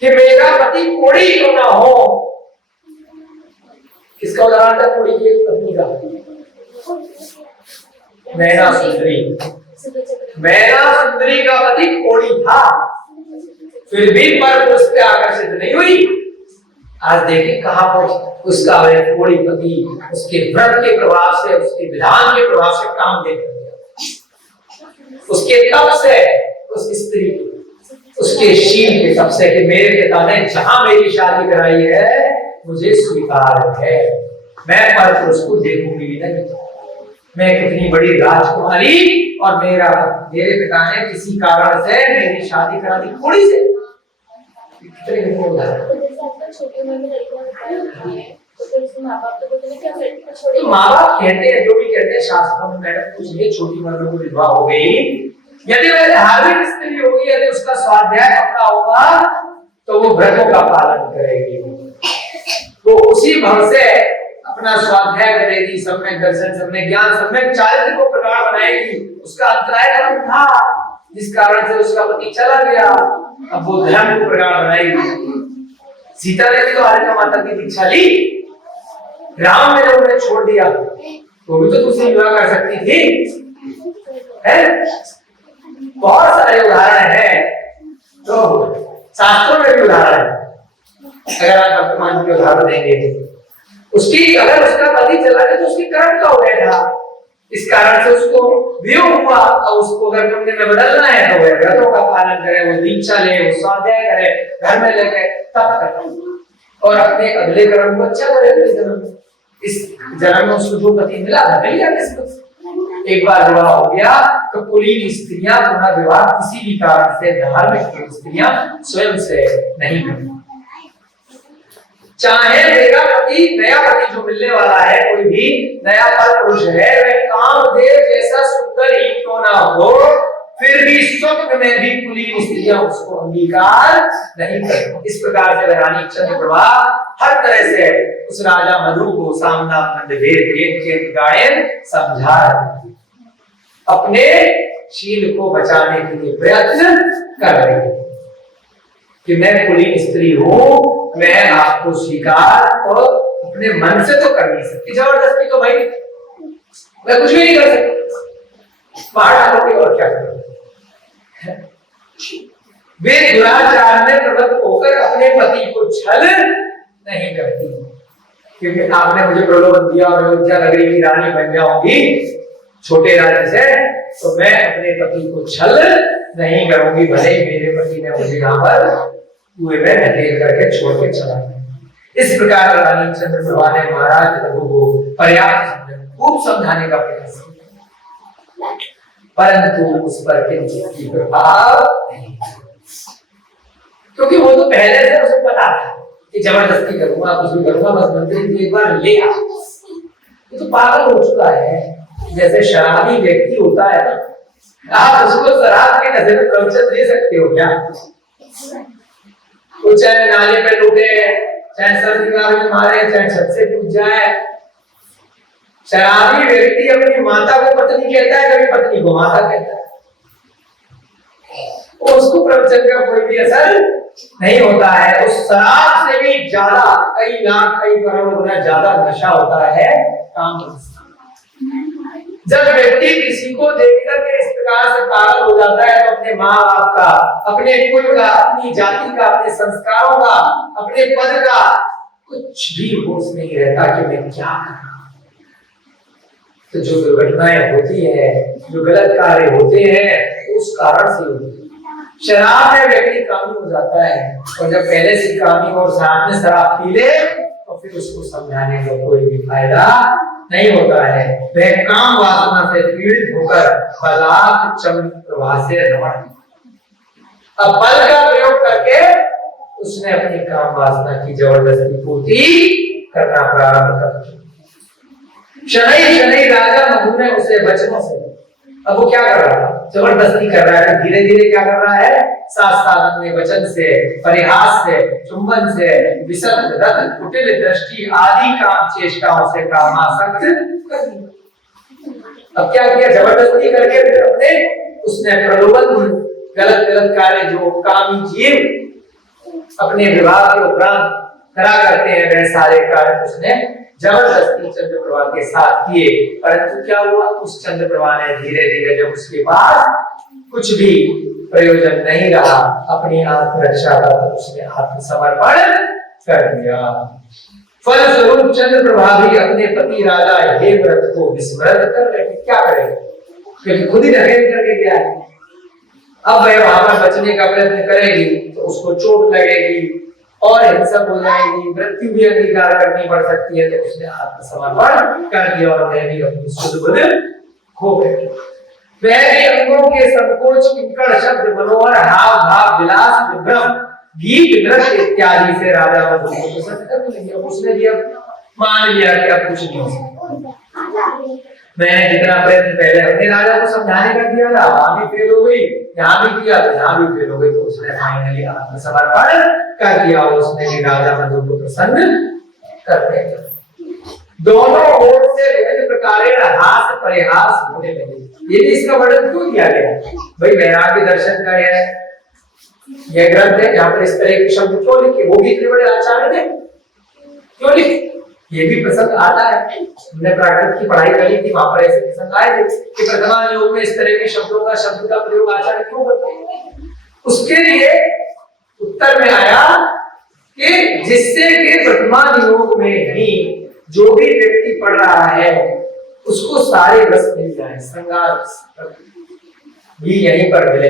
कि मेरा पति कोड़ी क्यों ना हो। किसका उदाहरण था कोड़ी की पत्नी का? मैना सुंदरी। मैना सुंदरी का पति कोड़ी था, फिर भी पर पुरुष पे आकर्षित नहीं हुई। आज देखिए कहां पर उसका कोड़ी पति उसके व्रत के प्रभाव से, उसके विधान के प्रभाव से काम देख गया, उसके तप से, उस स्त्री उसके शील के तप से कि मेरे पिता ने जहां मेरी शादी कराई है मुझे स्वीकार है, मैं पर पुरुष को देखूंगी नहीं, मैं कितनी बड़ी राजकुमारी, और मेरे पिता ने किसी कारण से मेरी शादी करा दी थोड़ी से। कितने छोटी उम्र में लड़कियां होती है तो फिर उसके माँ बाप तो बोलते हैं कि हम लड़की को छोड़ेंगे। तो माँ बाप कहते हैं, जो भी कहते हैं शास्त्रों में, मैडम कुछ ये छोटी उम्र में विधवा हो गई, यदि वह धार्मिक स्त्री होगी, यदि उसका स्वाध्याय पक्का होगा तो वो व्रतों का पालन करेगी, तो उसी भव से अपना स्वाध्याय करेगी, सम्यक दर्शन, सम्यक ज्ञान, सम्यक चारित्र को प्रगाढ़ बनाएगी। उसका अंतराय धर्म था जिस कारण से उसका पति चला गया, अब वो धर्म को प्रगाढ़ बनाएगी। सीता ने भी तो हरिका माता की दीक्षा ली, राम ने जब उन्हें छोड़ दिया वो भी तो दूसरी विवाह कर सकती थी, है? बहुत सारे उदाहरण हैं, तो शास्त्रों में भी उदाहरण है। अगर आप वर्तमान के उदाहरण देंगे, उसकी अगर उसका पति चला गया तो उसकी कर्म का हो गया था, इस कारण से उसको वियोग हुआ, और उसको अगर पुण्य में बदलना है तो वह व्रतों का पालन करे, वो दीक्षा ले, वो स्वाध्याय करे, घर में लेके तब करे, और अपने अगले कर्म को अच्छा करे। अगले जन्म में, इस जन्म में उसको जो पति मिला था मिल गया किस्मत। एक बार विवाह हो गया तो कुलीन स्त्रियां पुनः विवाह किसी भी कारण से धार्मिक स्त्रियां स्वयं से नहीं करती। चाहे मेरा पति, नया पति जो मिलने वाला है, कोई भी नया पर पुरुष है, वह कामदेव जैसा सुंदर ही क्यों ना हो, फिर भी स्वप्न में भी कुलीन स्त्रियां उसको अंगीकार नहीं करती। इस प्रकार से रानी चंद्रप्रभा हर तरह से उस राजा मधु को सामना भेद के गायन समझा रही, अपने शील को बचाने के लिए प्रयत्न कर रही है कि मैं कुलीन स्त्री हूं, मैं आपको स्वीकार तो अपने मन से तो कर नहीं सकती, जबरदस्ती तो भाई मैं कुछ भी नहीं कर सकती, पहाड़ होकर और क्या करूं। वे दुराचार में प्रवृत्त होकर अपने पति को छल नहीं करती, क्योंकि आपने मुझे प्रलोभन दिया और अयोध्या नगरी की रानी बन जाऊंगी छोटे राज्य से, तो मैं अपने पति को छल नहीं करूंगी, भले ही मेरे पति ने मुझे यहाँ पर कुएं में ढकेल करके छोड़ के चला गया। इस प्रकार रानी चंद्रप्रभा ने महाराज रघु को पर्याप्त खूब समझाने का प्रयास किया, परंतु उस पर किंचित प्रभाव नहीं, क्योंकि वो तो पहले से उसे पता था कि जबरदस्ती करूंगा, कुछ भी करूंगा, बस मंत्री को एक बार ले आ। ये तो पागल हो चुका है, जैसे शराबी व्यक्ति होता है ना, आप उसको शराब के नशे में प्रवचन दे सकते हो क्या? वो चाहे नाले पे लूटे, चाहे सर्दी में मारे, चाहे छत से कूद जाए। शराबी व्यक्ति अपनी माता को पत्नी कहता है, कभी पत्नी को माता कहता है, उसको प्रवचन का कोई भी असर नहीं होता है। उस शराब से भी ज्यादा, कई लाख कई करोड़ गुना ज्यादा नशा होता है काम। जब व्यक्ति किसी को देख करके इस प्रकार से पागल हो जाता है, तो अपने माँ बाप का, अपने कुल का, अपनी जाति का, अपने संस्कारों का, अपने पद का कुछ भी होश नहीं रहता कि मैं क्या करूं। तो जो दुर्घटनाएं होती है, जो गलत कार्य होते हैं, उस कारण से होती है। शराब में व्यक्ति कामी हो जाता है, और जब पहले से कामी और साथ में शराब पी ले तो फिर उसको समझाने का कोई भी फायदा नहीं होता है। वह काम वासना से पीड़ित होकर बलात् चंद्रप्रभा से रमण, अब बल का प्रयोग करके उसने अपनी काम वासना की जबरदस्ती पूर्ति करना प्रारंभ कर दिया। शनै शनै राजा मधु ने उसे वचनों से, अब वो क्या कर रहा है? जबरदस्ती कर रहा है, धीरे धीरे क्या कर रहा है? साथ साथ अपने वचन से, परिहास से, चुंबन से, विसर्ग, रथ, कुटिल दृष्टि आदि काम चेष्टाओं से कामासक्त कर दिया। अब क्या किया? जबरदस्ती करके फिर अपने उसने प्रलोभन, गलत गलत कार्य जो कामी जीव अपने विवाह के उपरांत करा करते हैं, वह सारे कार्य उसने जबरदस्ती चंद्रप्रभा के साथ किए। परंतु क्या हुआ? उस चंद्रप्रभा ने धीरे धीरे, जब उसके पास कुछ भी प्रयोजन नहीं रहा अपनी आत्मरक्षा का, तो उसने आत्मसमर्पण कर दिया। फलस्वरूप चंद्रप्रभा भी अपने पति राजा हेमरथ को विस्मृत कर रहे। क्या करें? क्योंकि खुद ही ढकेल करके गया है। अब वह वहां पर बचने का प्रयत्न करेगी तो उसको चोट लगेगी, और हिंसक हो जाएगी, मृत्यु भी अंगीकार करनी पड़ सकती है, तो उसने आत्मसमर्पण कर दिया और वह भी अपनी शुद्ध बुद्ध खो गई। वह भी अंगों के संकोच, किंकड़ शब्द, मनोहर हाव भाव, विलास, विभ्रम, गीत, नृत्य इत्यादि से राजा मधु को प्रसन्न कर लिया। उसने भी अब मान लिया कि अब कुछ नहीं हो सकता। मैंने जितना प्रयत्न पहले अपने राजा को समझाने का किया था, वहां भी फेल हो गई, यहाँ भी किया तो यहाँ भी फेल हो गई, तो उसने फाइनली आत्मसमर्पण कर दिया। उसने भी राजा मधु को प्रसन्न कर दिया। दोनों ओर से विभिन्न प्रकार हास परिहास होने लगे। ये भी इसका वर्णन क्यों किया गया? भाई वैराग्य दर्शन का यह ग्रंथ है, यहाँ पर इस तरह के शब्द क्यों लिखे? वो भी इतने बड़े आचार्य थे, क्यों लिखे? ये भी प्रसंग आता है। हमने प्राकृत की पढ़ाई करी थी, वहां पर ऐसे प्रसंग आए थे कि प्रथमा योग में इस तरह के शब्द का प्रयोग आचार्य क्यों करते हैं। उसके लिए उत्तर में आया कि जिससे कि प्रथमा योग में ही जो भी व्यक्ति पढ़ रहा है उसको सारे रस मिल जाए, श्रृंगार भी यहीं पर मिले,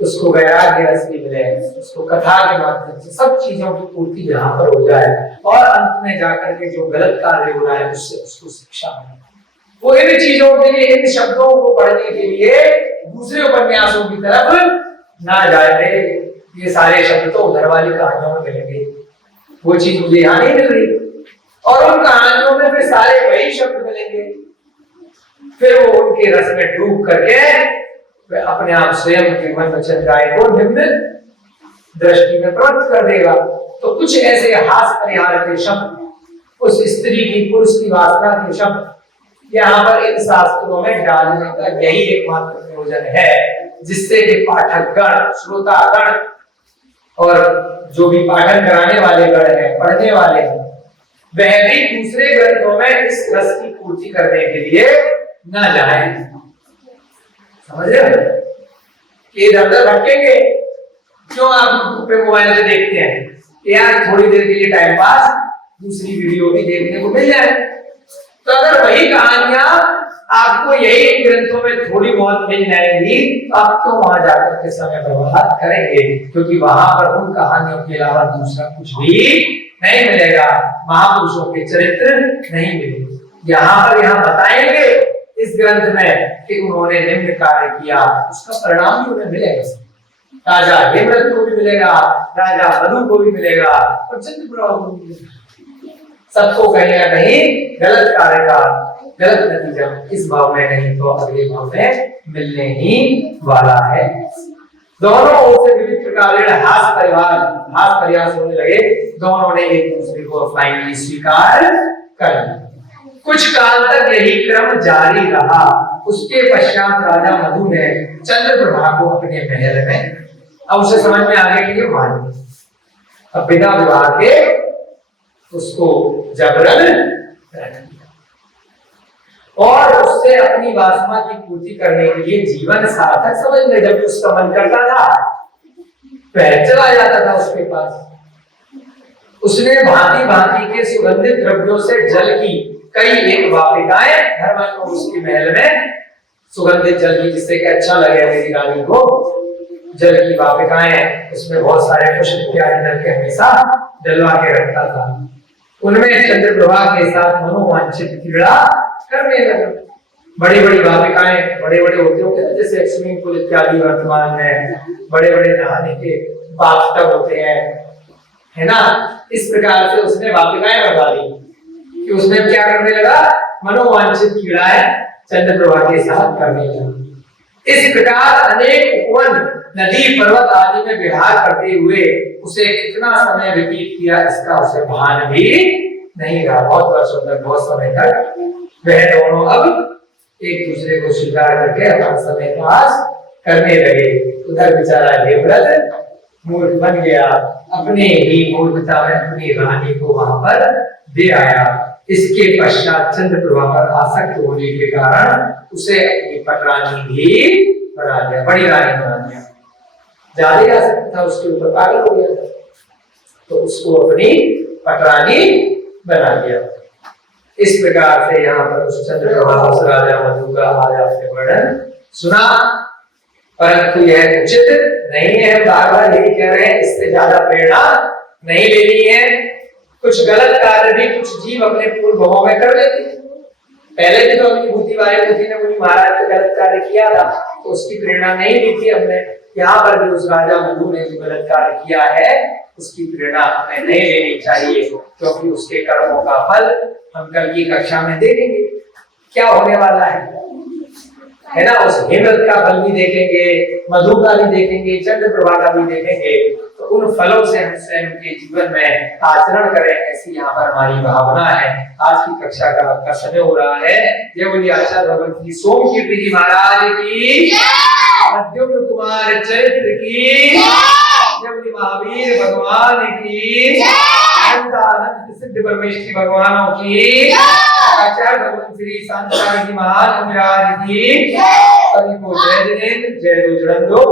उसको वैराग्य रस भी मिले, उसको कथा के माध्यम से सब चीजों की पूर्ति यहाँ पर हो जाए, और अंत में जाकर के जो गलत कार्य हो रहा है उससे उसको शिक्षा मिले। वो इन चीजों के लिए, इन शब्दों को पढ़ने के लिए दूसरे उपन्यासों की तरफ ना जाए। ये सारे शब्द तो उधर वाली कहानियों में मिलेंगे, वो चीज मुझे यहाँ नहीं मिल रही, और उन कहानियों में फिर सारे वही शब्द मिलेंगे। फिर वो उनके रस में डूब करके वह अपने आप स्वयं के मन वचन काया को निम्न दृष्टि में प्रवृत्त कर देगा। तो कुछ ऐसे हास परिहार के शब्द, उस स्त्री की, पुरुष की वासना के शब्द यहाँ पर इन शास्त्रों में डालने का यही एकमात्र प्रयोजन है, जिससे कि पाठक गण, श्रोता गण और जो भी पाठन कराने वाले गण हैं, पढ़ने वाले हैं, वह भी दूसरे ग्रंथों में इस रस की पूर्ति करने के लिए न जाए। समझ रहे हो कि इधर उधर भटकेंगे क्यों? आप यूट्यूब पे मोबाइल से देखते हैं कि यार थोड़ी देर के लिए टाइम पास दूसरी वीडियो भी देखने को मिल जाए, तो अगर वही कहानियां आपको यही ग्रंथों में थोड़ी बहुत मिल जाएंगी, आप क्यों वहां जाकर के समय बर्बाद करेंगे? क्योंकि वहां पर उन कहानियों के अलावा दूसरा कुछ भी नहीं मिलेगा, महापुरुषों के चरित्र नहीं मिलेंगे। यहाँ पर यहाँ बताएंगे इस ग्रंथ में कि उन्होंने निम्न कार्य किया, उसका परिणाम भी उन्हें मिलेगा। राजा हेमरथ को भी मिलेगा, राजा मधु को भी मिलेगा, और चंद्रप्रभा को भी मिलेगा। सबको कहीं ना कहीं गलत कार्य का गलत नतीजा इस भाव में नहीं तो अगले भाव में मिलने ही वाला है। दोनों ओर से विविध प्रकार हास परिहास होने लगे। दोनों ने एक दूसरे को फाइनली स्वीकार कर लिया। कुछ काल तक यही क्रम जारी रहा। उसके पश्चात राजा मधु ने चंद्रप्रभा को अपने महल में, अब उसे समझ में आ गया कि ये मान गई, अब बिना विवाह के उसको जबरन कर दिया और उससे अपनी वासना की पूर्ति करने के लिए जीवन सार्थक समझ ले। जब उसका मन करता था वह चला जाता था उसके पास। उसने भांति भांति के सुगंधित द्रव्यों से जल की कई एक वापिकाएं धर्मन को उसके महल में सुगंधित जल की, जिससे कि अच्छा लगे मेरी रानी को, जल की वापिकाएं, उसमें बहुत सारे पुष्प इत्यादि जल के हमेशा जलवा के रखता था। उनमें चंद्रप्रभा के साथ मनोवांछित क्रीड़ा करने लगा। बड़ी बड़ी वापिकाएं, बड़े बड़े होते होंगे ना, जैसे स्विमिंग पूल इत्यादि वर्तमान में बड़े बड़े नहाने के बाथटब होते हैं, है ना, इस प्रकार से उसने वापिकाएं बनवा दी कि उसने क्या करने लगा, मनोवांछित क्रीड़ाएं चंद्रप्रभा के साथ करने लगा। इस प्रकार अनेक उपवन, नदी, पर्वत आदि में विहार करते हुए उसे कितना समय व्यतीत किया इसका उसे भान भी नहीं रहा। बहुत वर्षों तक, बहुत समय तक वह दोनों अब एक दूसरे को स्वीकार करके अपना समय पास करने लगे। उधर बेचारा हेमरथ मूर्ख बन गया, अपने ही मूर्खता में अपनी रानी को वहां पर दे आया। इसके पश्चात चंद्रप्रभा पर आसक्त होने के कारण उसे अपनी पटरानी भी बना दिया, बड़ी रानी बना दिया। ज्यादा आसक्त था उसके ऊपर, पागल हो गया था, तो उसको अपनी पटरानी बना दिया। इस प्रकार से यहाँ पर उस चंद्रप्रभा उस राजा मधु का आज आपने वर्णन सुना, परंतु यह उचित नहीं है, बार बार यही कह रहे हैं, इससे ज्यादा प्रेरणा नहीं लेनी है। कुछ गलत कार्य भी कुछ जीव अपने पूर्व भवों में कर लेते हैं। पहले भी तो अपनी भूति वायुभूति ने मुनि महाराज पे गलत कार्य किया था, तो उसकी प्रेरणा नहीं ली थी हमने। यहाँ पर भी उस राजा मनु ने जो गलत कार्य किया है उसकी प्रेरणा हमें नहीं लेनी चाहिए, क्योंकि उसके कर्मों का फल हम कल की कक्षा में देखेंगे क्या होने वाला है ना। उस हेमंत का फल भी देखेंगे, मधु का भी देखेंगे, चंद्र प्रभा का भी देखेंगे। तो उन फलों से हम स्वयं के जीवन में आचरण करें, ऐसी यहाँ पर हमारी भावना है। आज की कक्षा का समय हो रहा है। जय बोलिए आचार्य भगवत की सोम कीर्ति जी महाराज की, मध्युम्न कुमार चरित्र की, जय बोलिए महावीर भगवान की, अनंत सिद्ध परमेश्वरी भगवानों की, आचार्य भगवान श्री शांताराम जी महाराज की, सभी को जय जिनेन्द्र, जय रुद्रंदो।